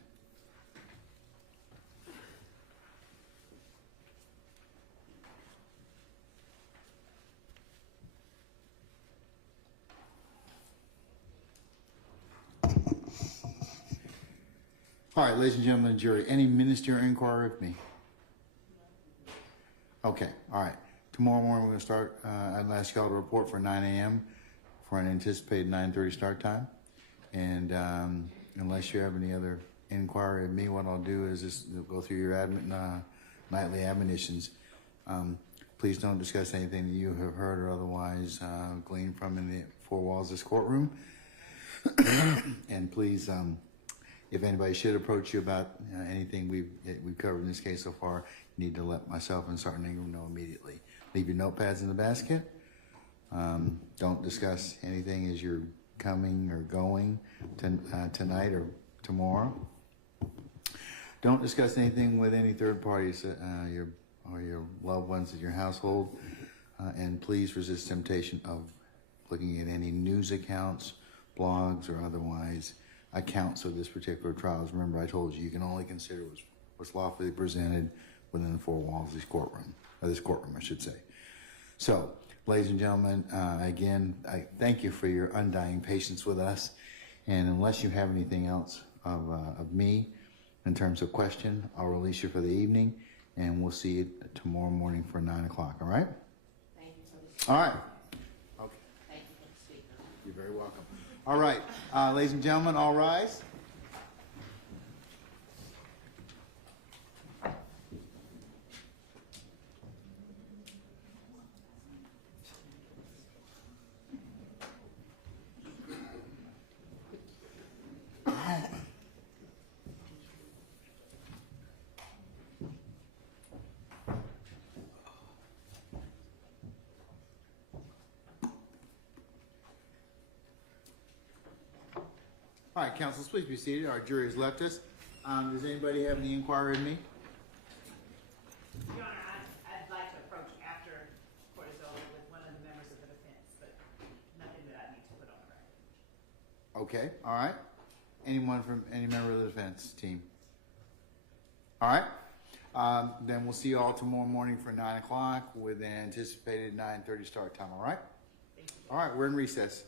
All right, ladies and gentlemen of the jury, any ministerial inquiry with me? Okay, all right. Tomorrow morning we're going to start, I'd ask y'all to report for 9 a.m. for an anticipated 9:30 start time. And unless you have any other inquiry of me, what I'll do is just go through your nightly admonitions. Please don't discuss anything that you have heard or otherwise gleaned from in the four walls of this courtroom. And please, if anybody should approach you about anything we've covered in this case so far, you need to let myself and Sergeant Ingram know immediately. Leave your notepads in the basket. Don't discuss anything as you're coming or going tonight or tomorrow. Don't discuss anything with any third parties, your loved ones in your household. And please resist temptation of looking at any news accounts, blogs, or otherwise accounts of this particular trial. Remember, I told you, you can only consider what's lawfully presented within the four walls of this courtroom, I should say. So, ladies and gentlemen, again, I thank you for your undying patience with us. And unless you have anything else of me in terms of question, I'll release you for the evening, and we'll see you tomorrow morning for 9 o'clock, all right? Thank you for the All right. Okay. Thank you for the speaker. You're very welcome. All right, ladies and gentlemen, all rise. All right, counsels, please be seated. Our jury has left us. Does anybody have any inquiry of me? Your Honor, I'd like to approach after court is over with one of the members of the defense, but nothing that I need to put on the record. Okay, all right. Anyone from any member of the defense team? All right. Then we'll see you all tomorrow morning for 9 o'clock with an anticipated 9:30 start time, all right? All right, we're in recess.